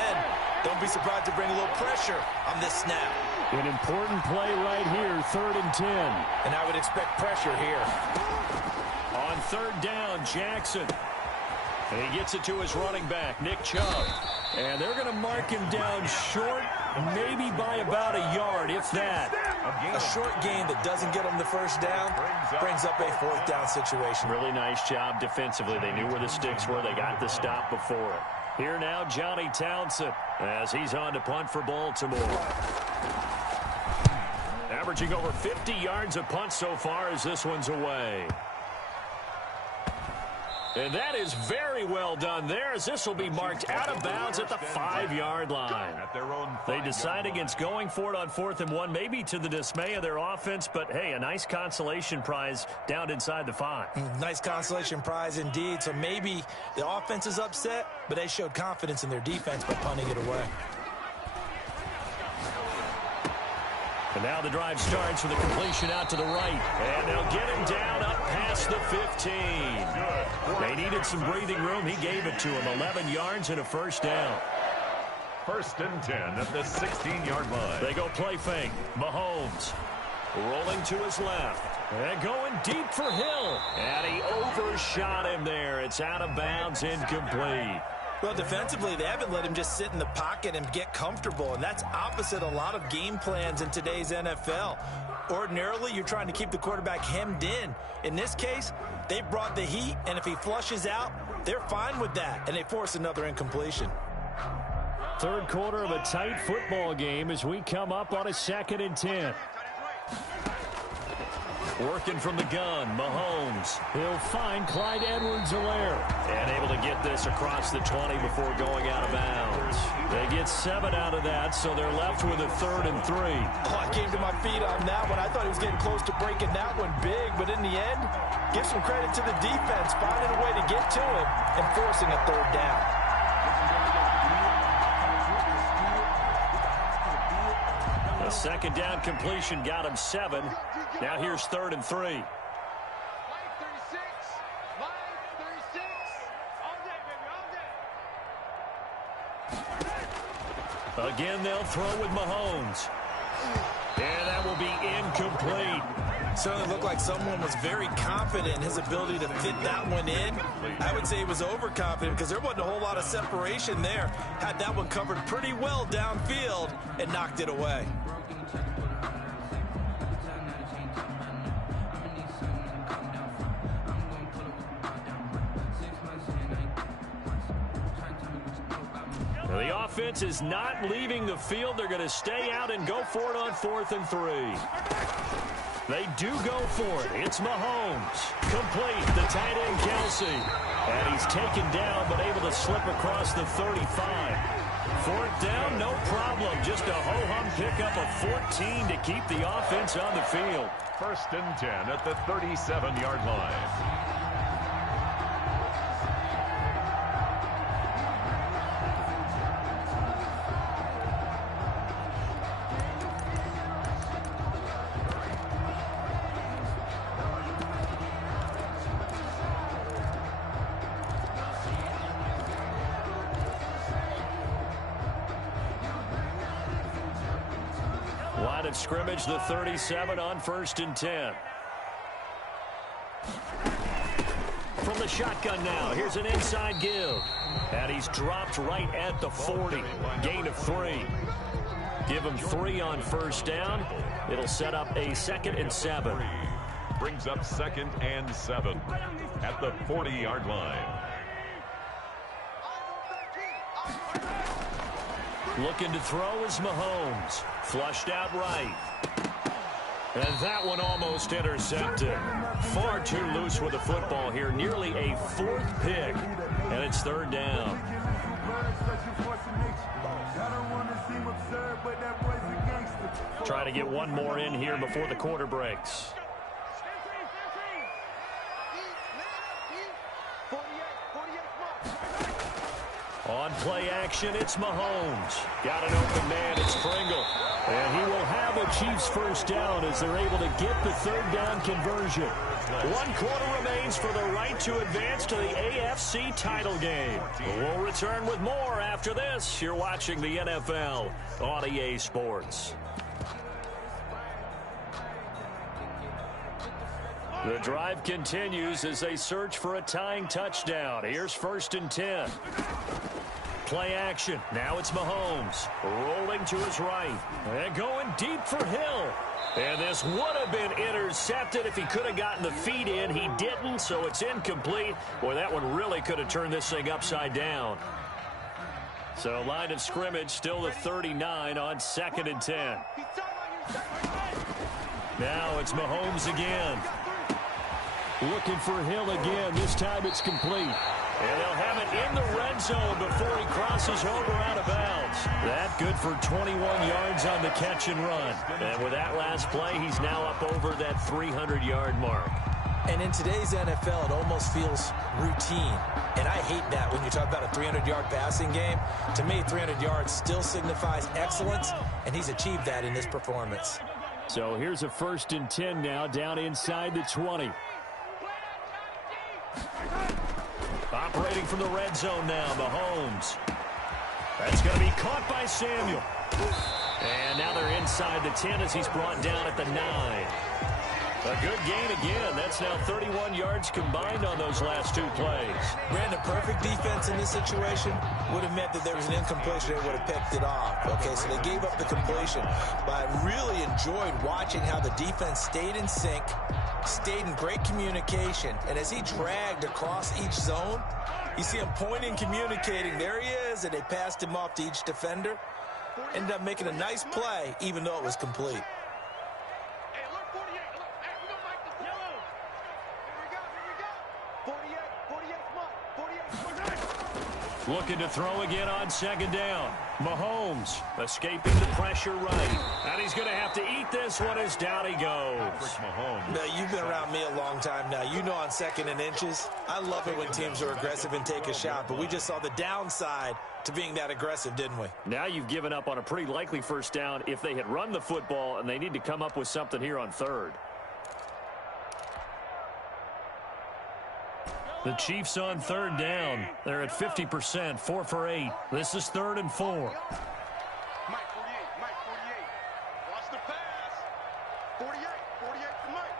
Don't be surprised to bring a little pressure on this snap. An important play right here, 3rd and 10. And I would expect pressure here. On third down, Jackson. And he gets it to his running back, Nick Chubb. And they're going to mark him down short, maybe by about a yard, if that. A short gain that doesn't get them the first down brings up a 4th down situation. Really nice job defensively. They knew where the sticks were. They got the stop before it. Here now, Johnny Townsend, as he's on to punt for Baltimore. Averaging over 50 yards a punt so far as this one's away. And that is very well done there, as this will be marked out of bounds at the 5-yard line. They decide against going for it on 4th and 1, maybe to the dismay of their offense, but hey, a nice consolation prize down inside the 5. Nice consolation prize indeed. So maybe the offense is upset, but they showed confidence in their defense by punting it away. And now the drive starts with a completion out to the right. And they'll get him down up past the 15. They needed some breathing room. He gave it to him. 11 yards and a first down. 1st and 10 at the 16-yard line. They go play fake. Mahomes rolling to his left. And going deep for Hill. And he overshot him there. It's out of bounds, incomplete. Well, defensively, they haven't let him just sit in the pocket and get comfortable, and that's opposite a lot of game plans in today's NFL. Ordinarily, you're trying to keep the quarterback hemmed in. In this case, they brought the heat, and if he flushes out, they're fine with that, and they force another incompletion. Third quarter of a tight football game as we come up on a 2nd and 10. Working from the gun, Mahomes. He'll find Clyde Edwards-Helaire. And able to get this across the 20 before going out of bounds. They get 7 out of that, so they're left with a 3rd and 3. Oh, I came to my feet on that one. I thought he was getting close to breaking that one big, but in the end, give some credit to the defense, finding a way to get to him and forcing a 3rd down. A 2nd down completion got him 7. Now here's 3rd and 3. Line 36. Line 36. All day, baby, all day. Again, they'll throw with Mahomes. And that will be incomplete. Certainly looked like someone was very confident in his ability to fit that one in. I would say he was overconfident because there wasn't a whole lot of separation there. Had that one covered pretty well downfield and knocked it away. The offense is not leaving the field. They're going to stay out and go for it on 4th and 3. They do go for it. It's Mahomes. Complete. The tight end, Kelsey. And he's taken down, but able to slip across the 35. 4th down, no problem. Just a ho-hum pickup of 14 to keep the offense on the field. 1st and 10 at the 37-yard line. Line of scrimmage, the 37 on 1st and 10. From the shotgun now, here's an inside give. And he's dropped right at the 40. Gain of 3. Give him 3 on 1st down. It'll set up a 2nd and 7. Brings up 2nd and 7 at the 40-yard line. Looking to throw is Mahomes. Flushed out right. And that one almost intercepted. Far too loose with the football here. Nearly a fourth pick. And it's third down. Try to get one more in here before the quarter breaks. On play action, it's Mahomes. Got an open man, it's Pringle. And he will have a Chiefs first down as they're able to get the third down conversion. 1 quarter remains for the right to advance to the AFC title game. We'll return with more after this. You're watching the NFL on EA Sports. The drive continues as they search for a tying touchdown. Here's 1st and 10. Play action. Now it's Mahomes. Rolling to his right. And going deep for Hill. And this would have been intercepted if he could have gotten the feet in. He didn't, so it's incomplete. Boy, that one really could have turned this thing upside down. So line of scrimmage still the 39 on 2nd and 10. Now it's Mahomes again. Looking for Hill again. This time it's complete. And they'll have it in the red zone before he crosses over out of bounds. That good for 21 yards on the catch and run. And with that last play, he's now up over that 300-yard mark. And in today's NFL, it almost feels routine. And I hate that when you talk about a 300-yard passing game. To me, 300 yards still signifies excellence, and he's achieved that in this performance. So here's a 1st and 10 now, down inside the 20. Operating from the red zone now, Mahomes. That's going to be caught by Samuel. And now they're inside the 10 as he's brought down at the 9. A good gain again. That's now 31 yards combined on those last 2 plays. Brandon, perfect defense in this situation would have meant that there was an incompletion. They would have picked it off. Okay, so they gave up the completion. But I really enjoyed watching how the defense stayed in sync, stayed in great communication, and as he dragged across each zone, you see him pointing, communicating. There he is, and they passed him off to each defender. Ended up making a nice play, even though it was complete. Looking to throw again on 2nd down. Mahomes escaping the pressure right. And he's going to have to eat this one as down he goes. Now, you've been around me a long time now. You know on 2nd and inches, I love it when teams are aggressive and take a shot. But we just saw the downside to being that aggressive, didn't we? Now you've given up on a pretty likely first down if they had run the football, and they need to come up with something here on 3rd. The Chiefs on 3rd down. They're at 50%, 4 for 8. This is 3rd and 4. Mike 48, Mike 48. Watch the pass. 48 to Mike.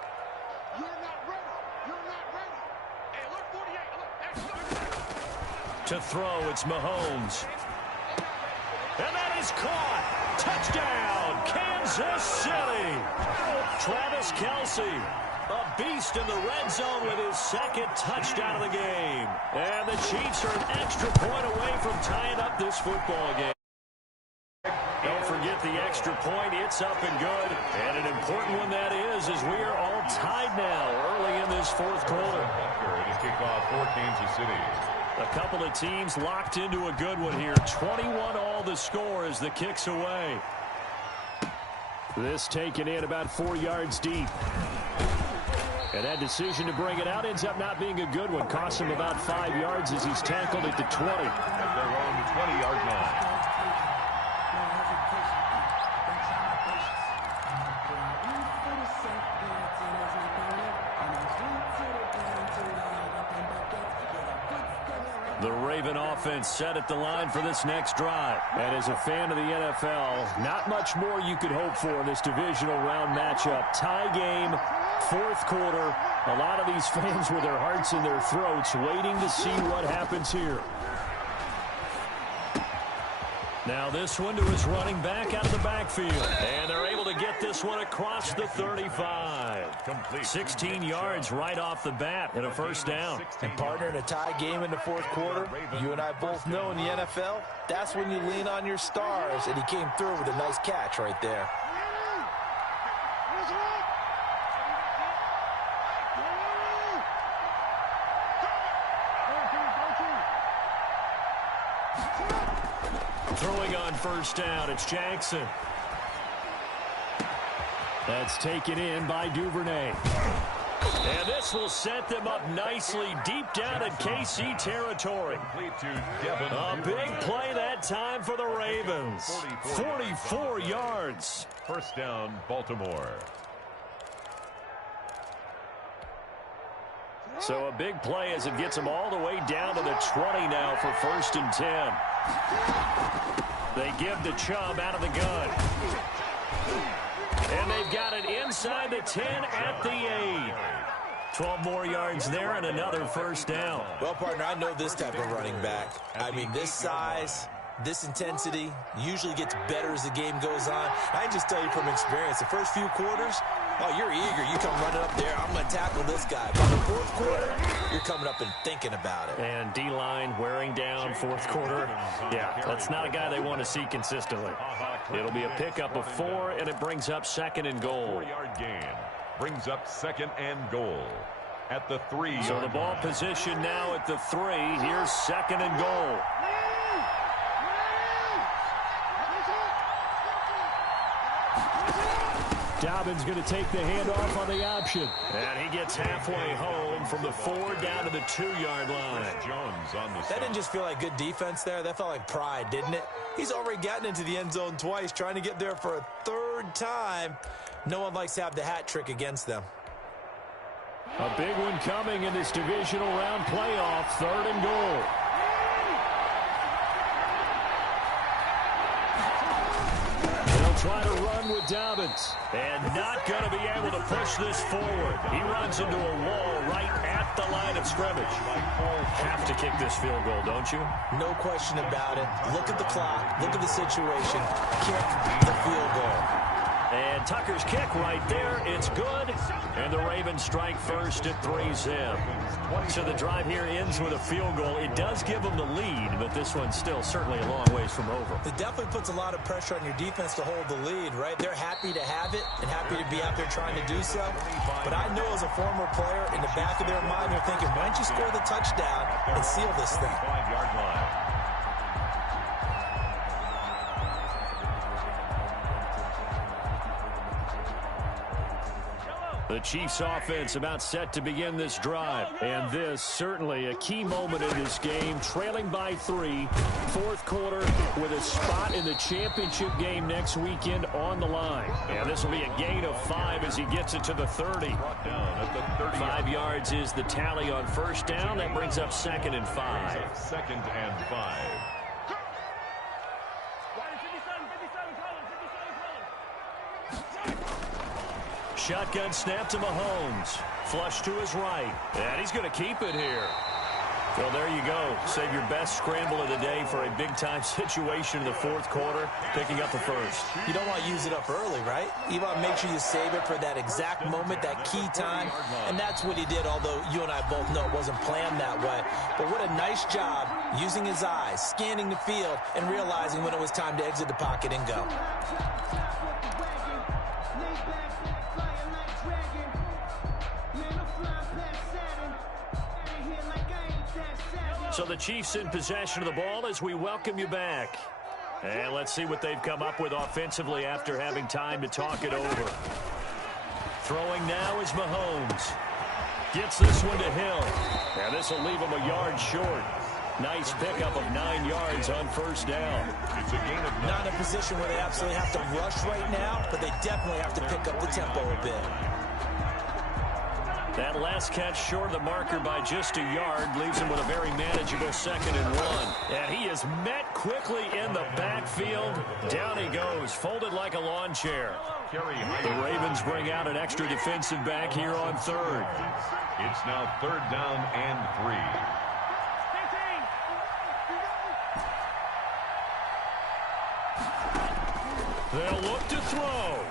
You're not ready. You're not ready. Hey, look, 48. Look. To throw, it's Mahomes. And that is caught. Touchdown, Kansas City. Travis Kelce. A beast in the red zone with his 2nd touchdown of the game. And the Chiefs are an extra point away from tying up this football game. Don't forget the extra point. It's up and good. And an important one that is as we are all tied now early in this 4th quarter. To kick off for Kansas City. A couple of teams locked into a good one here. 21-all the score as the kick's away. This taken in about 4 yards deep. And that decision to bring it out ends up not being a good one. Costs him about 5 yards as he's tackled at the 20. At their own 20-yard line. The Raven offense set at the line for this next drive. And as a fan of the NFL, not much more you could hope for in this divisional round matchup. Tie game, 4th quarter. A lot of these fans with their hearts in their throats waiting to see what happens here. Now this one to his running back out of the backfield. And they're able to get get this one across the 35. Complete. 16 yards right off the bat and a first down. And partner, in a tie game in the fourth quarter, you and I both know in the NFL, that's when you lean on your stars, and he came through with a nice catch right there. Throwing on first down, it's Jackson. That's taken in by Duvernay. And this will set them up nicely deep down in KC territory. A big play that time for the Ravens. 44 yards. First down, Baltimore. So a big play as it gets them all the way down to the 20 now for 1st and 10. They give the Chubb out of the gun. And they've got it inside the 10 at the 8. 12 more yards there and another first down. Well, partner, I know this type of running back. I mean, this size, this intensity usually gets better as the game goes on. I just tell you from experience, the first few quarters, oh, you're eager. You come running up there, I'm going to tackle this guy. By the fourth quarter, you're coming up and thinking about it. And D-line wearing down fourth quarter. Yeah, that's not a guy they want to see consistently. It'll be a pickup of 4, and it brings up 2nd and goal. 4-yard gain. Brings up 2nd and goal at the 3. So the ball position now at the 3. Here's 2nd and goal. Dobbins going to take the handoff on the option. And he gets halfway home from the 4 down to the 2-yard line. Jones on the That didn't just feel like good defense there. That felt like pride, didn't it? He's already gotten into the end zone twice, trying to get there for a 3rd time. No one likes to have the hat trick against them. A big one coming in this divisional round playoff. 3rd and goal. Try to run with Dobbins. And not going to be able to push this forward. He runs into a wall right at the line of scrimmage. Have to kick this field goal, don't you? No question about it. Look at the clock. Look at the situation. Kick the field goal. And Tucker's kick right there. It's good. And the Ravens strike first at 3-zip. So the drive here ends with a field goal. It does give them the lead, but this one's still certainly a long ways from over. It definitely puts a lot of pressure on your defense to hold the lead, right? They're happy to have it and happy to be out there trying to do so. But I know as a former player, in the back of their mind, they're thinking, why don't you score the touchdown and seal this thing? 5-yard line. The Chiefs offense about set to begin this drive. And this certainly a key moment in this game. Trailing by 3. 4th quarter with a spot in the championship game next weekend on the line. And this will be a gain of 5 as he gets it to the 30. 5 yards is the tally on first down. That brings up 2nd and 5. 2nd and 5. Shotgun snap to Mahomes. Flush to his right. And he's going to keep it here. Well, there you go. Save your best scramble of the day for a big-time situation in the 4th quarter, picking up the first. You don't want to use it up early, right? You want to make sure you save it for that exact moment, that key time. And that's what he did, although you and I both know it wasn't planned that way. But what a nice job using his eyes, scanning the field, and realizing when it was time to exit the pocket and go. So the Chiefs in possession of the ball as we welcome you back. And let's see what they've come up with offensively after having time to talk it over. Throwing now is Mahomes. Gets this one to Hill. And this will leave him a yard short. Nice pickup of 9 yards on first down. It's a gain of 9. Not in a position where they absolutely have to rush right now, but they definitely have to pick up the tempo a bit. That last catch short of the marker by just a yard leaves him with a very manageable 2nd and 1. And he is met quickly in the backfield. Down he goes, folded like a lawn chair. The Ravens bring out an extra defensive back here on 3rd. It's now 3rd down and 3. They'll look to throw.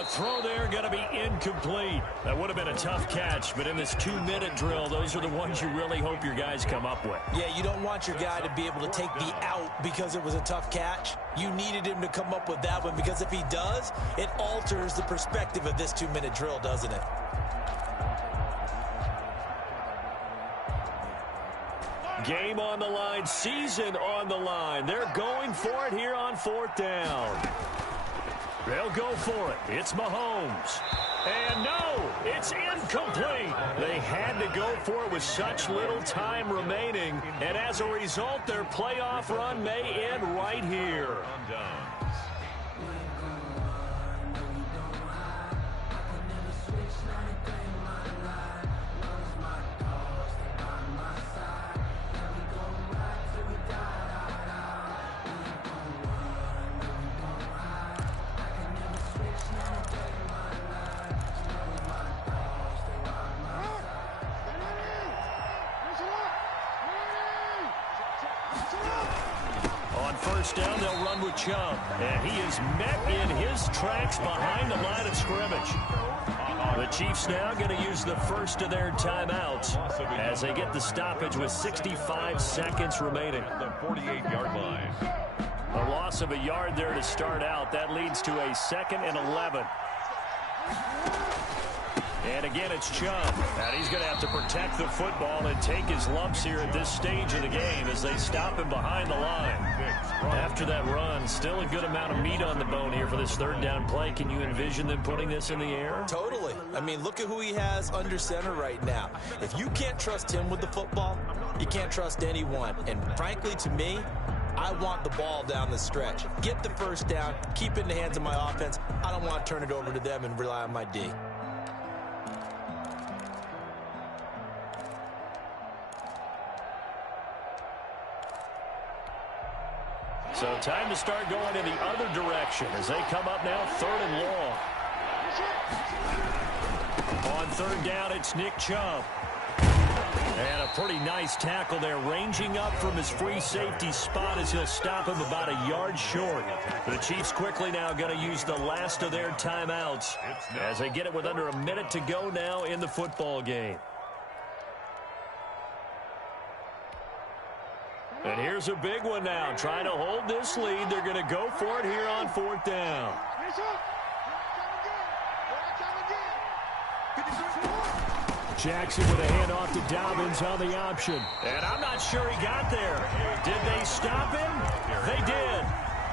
the throw there going to be incomplete. That would have been a tough catch, but in this 2-minute drill, those are the ones you really hope your guys come up with. Yeah, you don't want your guy to be able to take the out because it was a tough catch. You needed him to come up with that one, because if he does, it alters the perspective of this 2-minute drill, doesn't it? Game on the line, season on the line. They're going for it here on 4th down. They'll go for it. It's Mahomes. And no, it's incomplete. They had to go for it with such little time remaining. And as a result, their playoff run may end right here. First down, they'll run with Chubb. And he is met in his tracks behind the line of scrimmage. The Chiefs now going to use the first of their timeouts as they get the stoppage with 65 seconds remaining. The 48-yard line. A loss of a yard there to start out. That leads to a 2nd and 11. And again, it's Chubb. And he's going to have to protect the football and take his lumps here at this stage of the game as they stop him behind the line. After that run, still a good amount of meat on the bone here for this 3rd down play. Can you envision them putting this in the air? Totally. I mean, look at who he has under center right now. If you can't trust him with the football, you can't trust anyone. And frankly, to me, I want the ball down the stretch. Get the first down, keep it in the hands of my offense. I don't want to turn it over to them and rely on my D. So time to start going in the other direction as they come up now 3rd and long. On 3rd down, it's Nick Chubb. And a pretty nice tackle there, ranging up from his free safety spot as he'll stop him about a yard short. The Chiefs quickly now going to use the last of their timeouts as they get it with under a minute to go now in the football game. And here's a big one now, trying to hold this lead. They're going to go for it here on 4th down. Jackson with a handoff to Dobbins on the option. And I'm not sure he got there. Did they stop him? They did.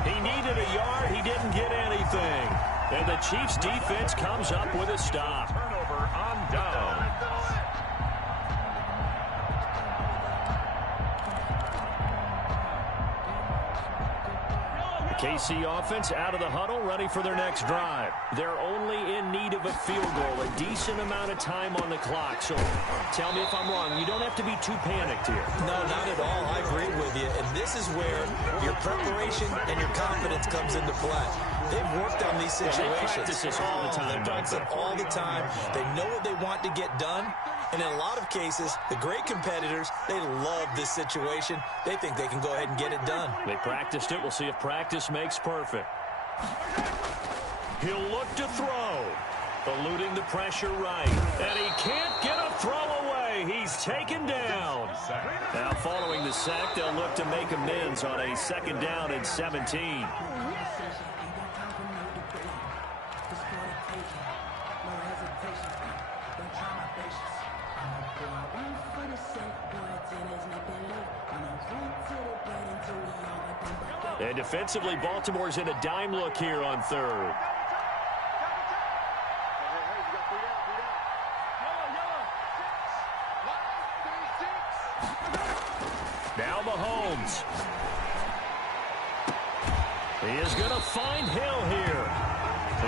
He needed a yard. He didn't get anything. And the Chiefs defense comes up with a stop. Turnover on down. KC offense out of the huddle, ready for their next drive. They're only in need of a field goal, a decent amount of time on the clock. So tell me if I'm wrong. You don't have to be too panicked here. No, not at all. I agree with you. And this is where your preparation and your confidence comes into play. They've worked on these situations. They practice this all the time. They practice it all the time. They know what they want to get done. And in a lot of cases, the great competitors, they love this situation. They think they can go ahead and get it done. They practiced it. We'll see if practice makes perfect. He'll look to throw. Eluding the pressure right. And he can't get a throw away. He's taken down. Now following the sack, they'll look to make amends on a 2nd down and 17. And defensively, Baltimore's in a dime look here on 3rd. Now Mahomes. He is going to find Hill here.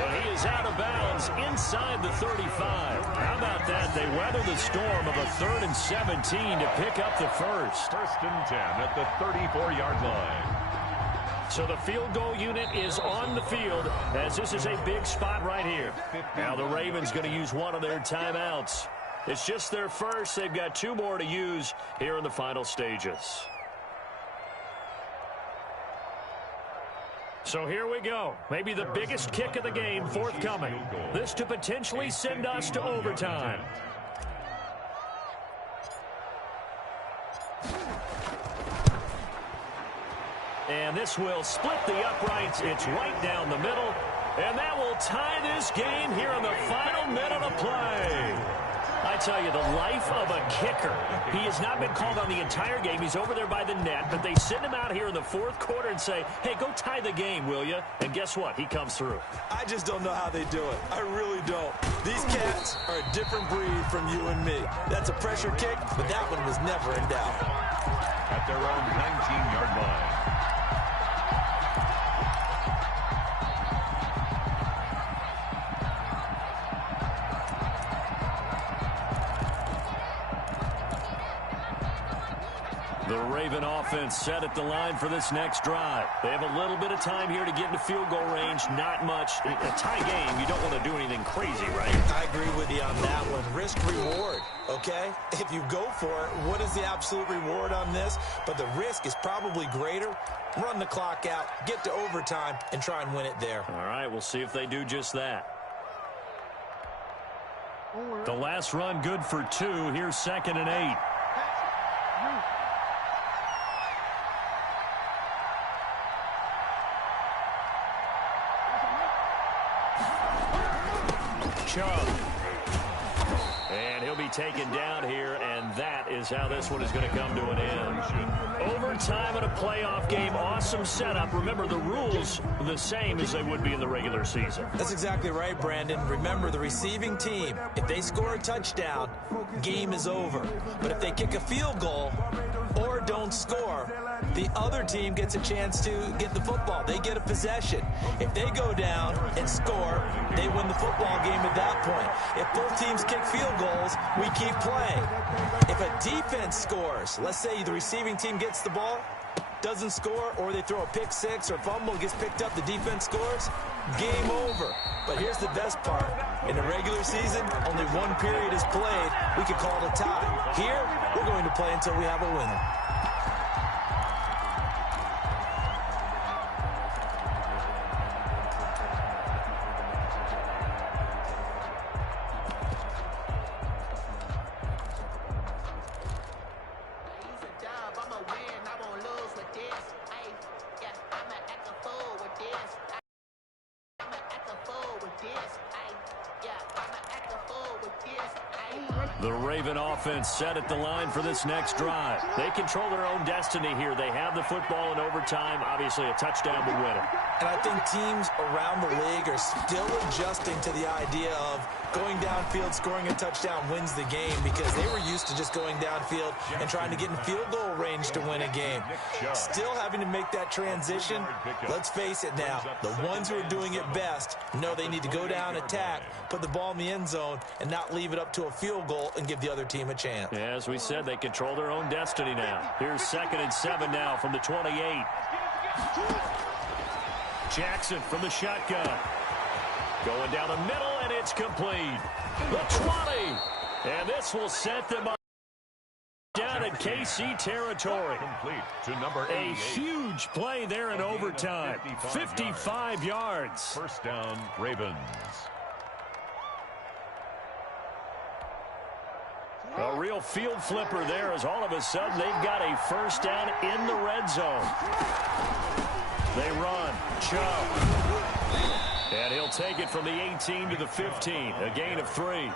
And he is out of bounds inside the 35. How about that? They weather the storm of a 3rd and 17 to pick up the first. 1st and 10 at the 34-yard line. So the field goal unit is on the field as this is a big spot right here. Now the Ravens going to use one of their timeouts. It's just their first. They've got 2 more to use here in the final stages. So here we go. Maybe the biggest kick of the game forthcoming. This to potentially send us to overtime. And this will split the uprights. It's right down the middle. And that will tie this game here in the final minute of play. I tell you, the life of a kicker. He has not been called on the entire game. He's over there by the net, but they send him out here in the fourth quarter and say, hey, go tie the game, will you? And guess what? He comes through. I just don't know how they do it. I really don't. These cats are a different breed from you and me. That's a pressure kick, but that one was never in doubt. At their own 19-yard line. The Raven offense set at the line for this next drive. They have a little bit of time here to get into field goal range. Not much. A tie game, you don't want to do anything crazy, right? I agree with you on that one. Risk-reward, okay? If you go for it, what is the absolute reward on this? But the risk is probably greater. Run the clock out, get to overtime, and try and win it there. All right, we'll see if they do just that. The last run good for 2. Here's 2nd and 8. Chubb. And he'll be taken down here, and that is how this one is going to come to an end. Overtime in a playoff game, awesome setup. Remember, the rules are the same as they would be in the regular season. That's exactly right, Brandon. Remember, the receiving team, if they score a touchdown, game is over. But if they kick a field goal or don't score, the other team gets a chance to get the football. They get a possession. If they go down and score, they win the football game at that point. If both teams kick field goals, we keep playing. If a defense scores, let's say the receiving team gets the ball, doesn't score, or they throw a pick six or fumble, gets picked up, the defense scores, game over. But here's the best part. In the regular season, only one period is played. We could call it a tie. Here, we're going to play until we have a winner. The Raven offense set at the line for this next drive. They control their own destiny here. They have the football in overtime. Obviously, a touchdown would win it. And I think teams around the league are still adjusting to the idea of going downfield, scoring a touchdown wins the game, because they were used to just going downfield and trying to get in field goal range to win a game. Still having to make that transition. Let's face it now, the ones who are doing it best know they need to go down, attack, put the ball in the end zone, and not leave it up to a field goal and give the other team a chance. Yeah, as we said, they control their own destiny now. Here's 2nd and 7 now from the 28. Jackson from the shotgun. Going down the middle, and it's complete. The 20. And this will set them up down at KC territory. Complete to number 88. A huge play there in overtime. 55 yards. First down, Ravens. A real field flipper there, as all of a sudden they've got a first down in the red zone. They run. Chubb. And he'll take it from the 18 to the 15. A gain of 3.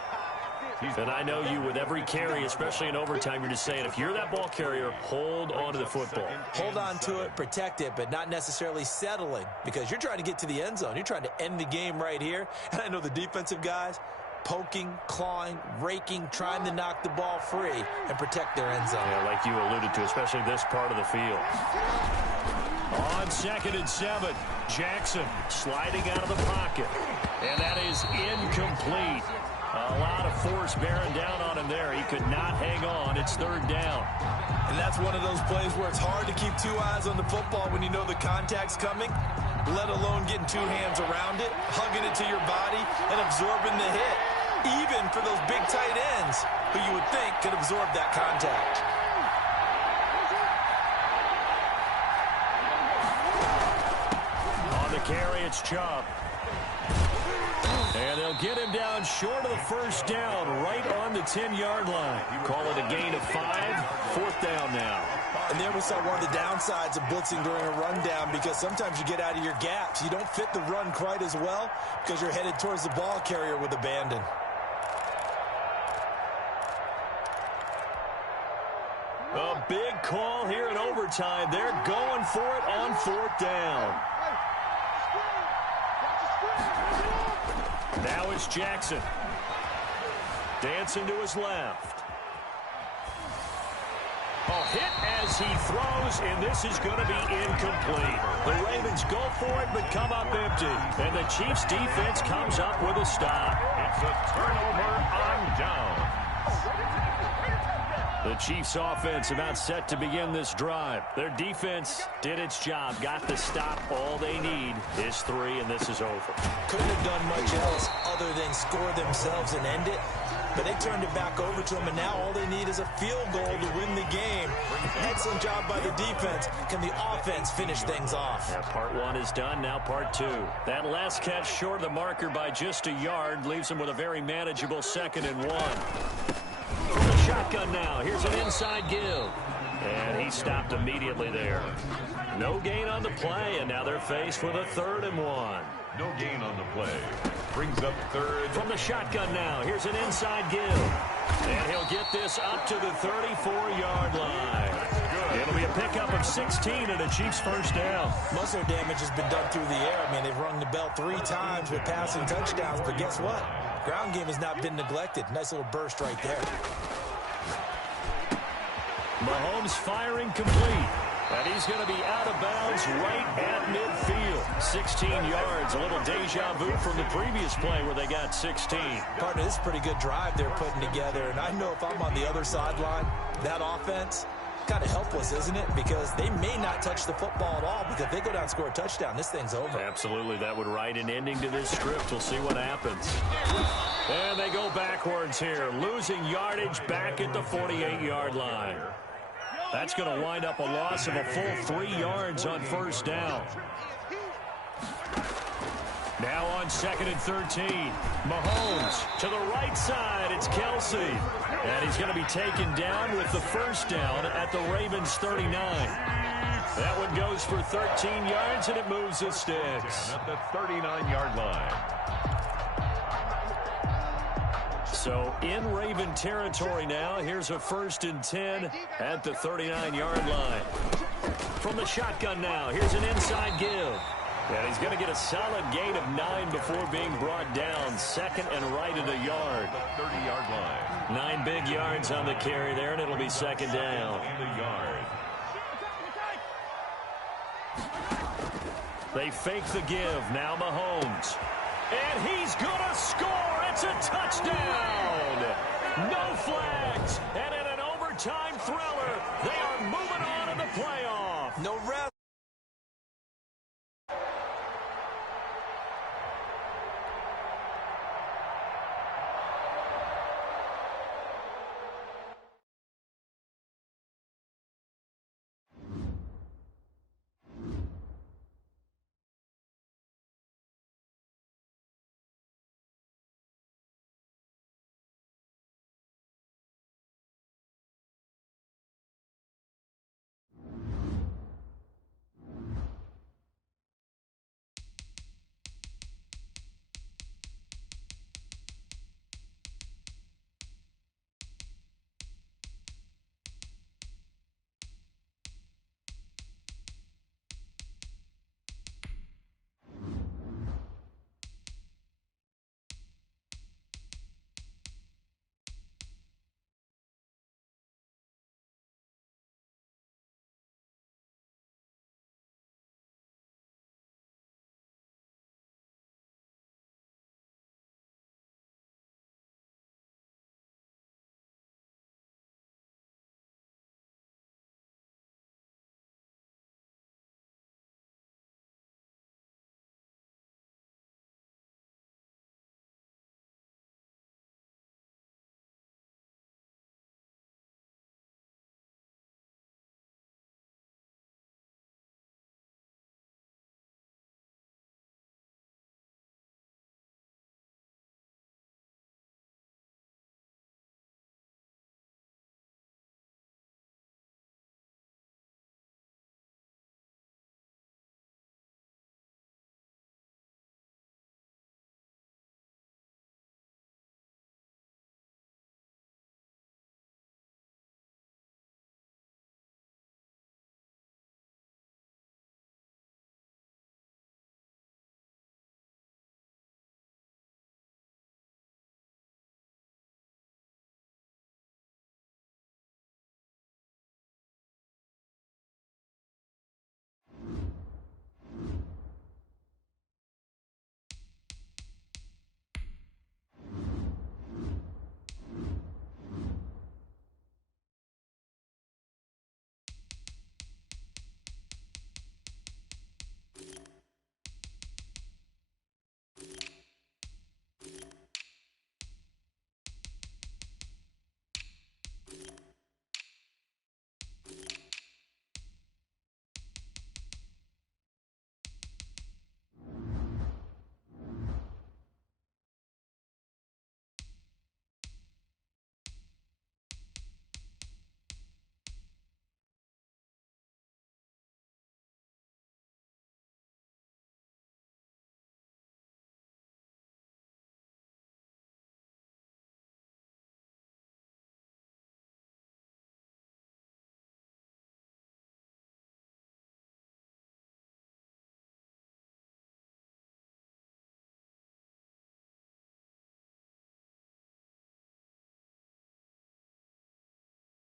And I know you, with every carry, especially in overtime, you're just saying, if you're that ball carrier, hold on to the football. Hold on to it, protect it, but not necessarily settling, because you're trying to get to the end zone. You're trying to end the game right here. And I know the defensive guys, poking, clawing, raking, trying to knock the ball free and protect their end zone. Yeah, like you alluded to, especially this part of the field. On 2nd and 7, Jackson sliding out of the pocket. And that is incomplete. A lot of force bearing down on him there. He could not hang on. It's 3rd down. And that's one of those plays where it's hard to keep 2 eyes on the football when you know the contact's coming, let alone getting 2 hands around it, hugging it to your body, and absorbing the hit. Even for those big tight ends who you would think could absorb that contact. On carry, it's Chubb. And they'll get him down short of the first down, right on the 10-yard line. Call it a gain of 5, fourth down now. And there we saw one of the downsides of blitzing during a rundown, because sometimes you get out of your gaps. You don't fit the run quite as well because you're headed towards the ball carrier with abandon. A big call here in overtime. They're going for it on fourth down. Now it's Jackson. Dancing to his left. A hit as he throws, and this is going to be incomplete. The Ravens go for it, but come up empty. And the Chiefs' defense comes up with a stop. It's a turnover on down. The Chiefs' offense about set to begin this drive. Their defense did its job, got the stop. All they need is 3, and this is over. Couldn't have done much else other than score themselves and end it. But they turned it back over to them, and now all they need is a field goal to win the game. Excellent job by the defense. Can the offense finish things off? Yeah, part 1 is done, now part 2. That last catch short of the marker by just a yard leaves them with a very manageable 2nd and 1. From the shotgun now, here's an inside give. And he stopped immediately there. No gain on the play, and now they're faced with a 3rd and 1. No gain on the play. Brings up 3rd. From the shotgun now, here's an inside give. And he'll get this up to the 34-yard line. It'll be a pickup of 16 and a Chiefs first down. Most of their damage has been done through the air. I mean, they've rung the bell 3 times with passing touchdowns, but guess what? Ground game has not been neglected. Nice little burst right there. Mahomes firing complete. And he's going to be out of bounds right at midfield. 16 yards, a little deja vu from the previous play where they got 16. Partner, this is a pretty good drive they're putting together. And I know if I'm on the other sideline, that offense, kind of helpless, isn't it? Because they may not touch the football at all, because if they go down and score a touchdown, this thing's over. Absolutely, that would write an ending to this script. We'll see what happens. And they go backwards here, losing yardage back at the 48-yard line. That's going to wind up a loss of a full 3 yards on first down. Now on 2nd and 13. Mahomes to the right side. It's Kelsey. And he's going to be taken down with the first down at the Ravens 39. That one goes for 13 yards, and it moves the sticks. At the 39-yard line. So in Raven territory now. Here's a 1st and 10 at the 39-yard line. From the shotgun now, here's an inside give. And he's going to get a solid gain of 9 before being brought down. 2nd and right at a yard. 30-yard line. 9 big yards on the carry there, and it'll be 2nd down. The yard. They fake the give. Now Mahomes. And he's going to score. It's a touchdown. No flags. And in an overtime thriller, they are moving on in the playoff. No rest.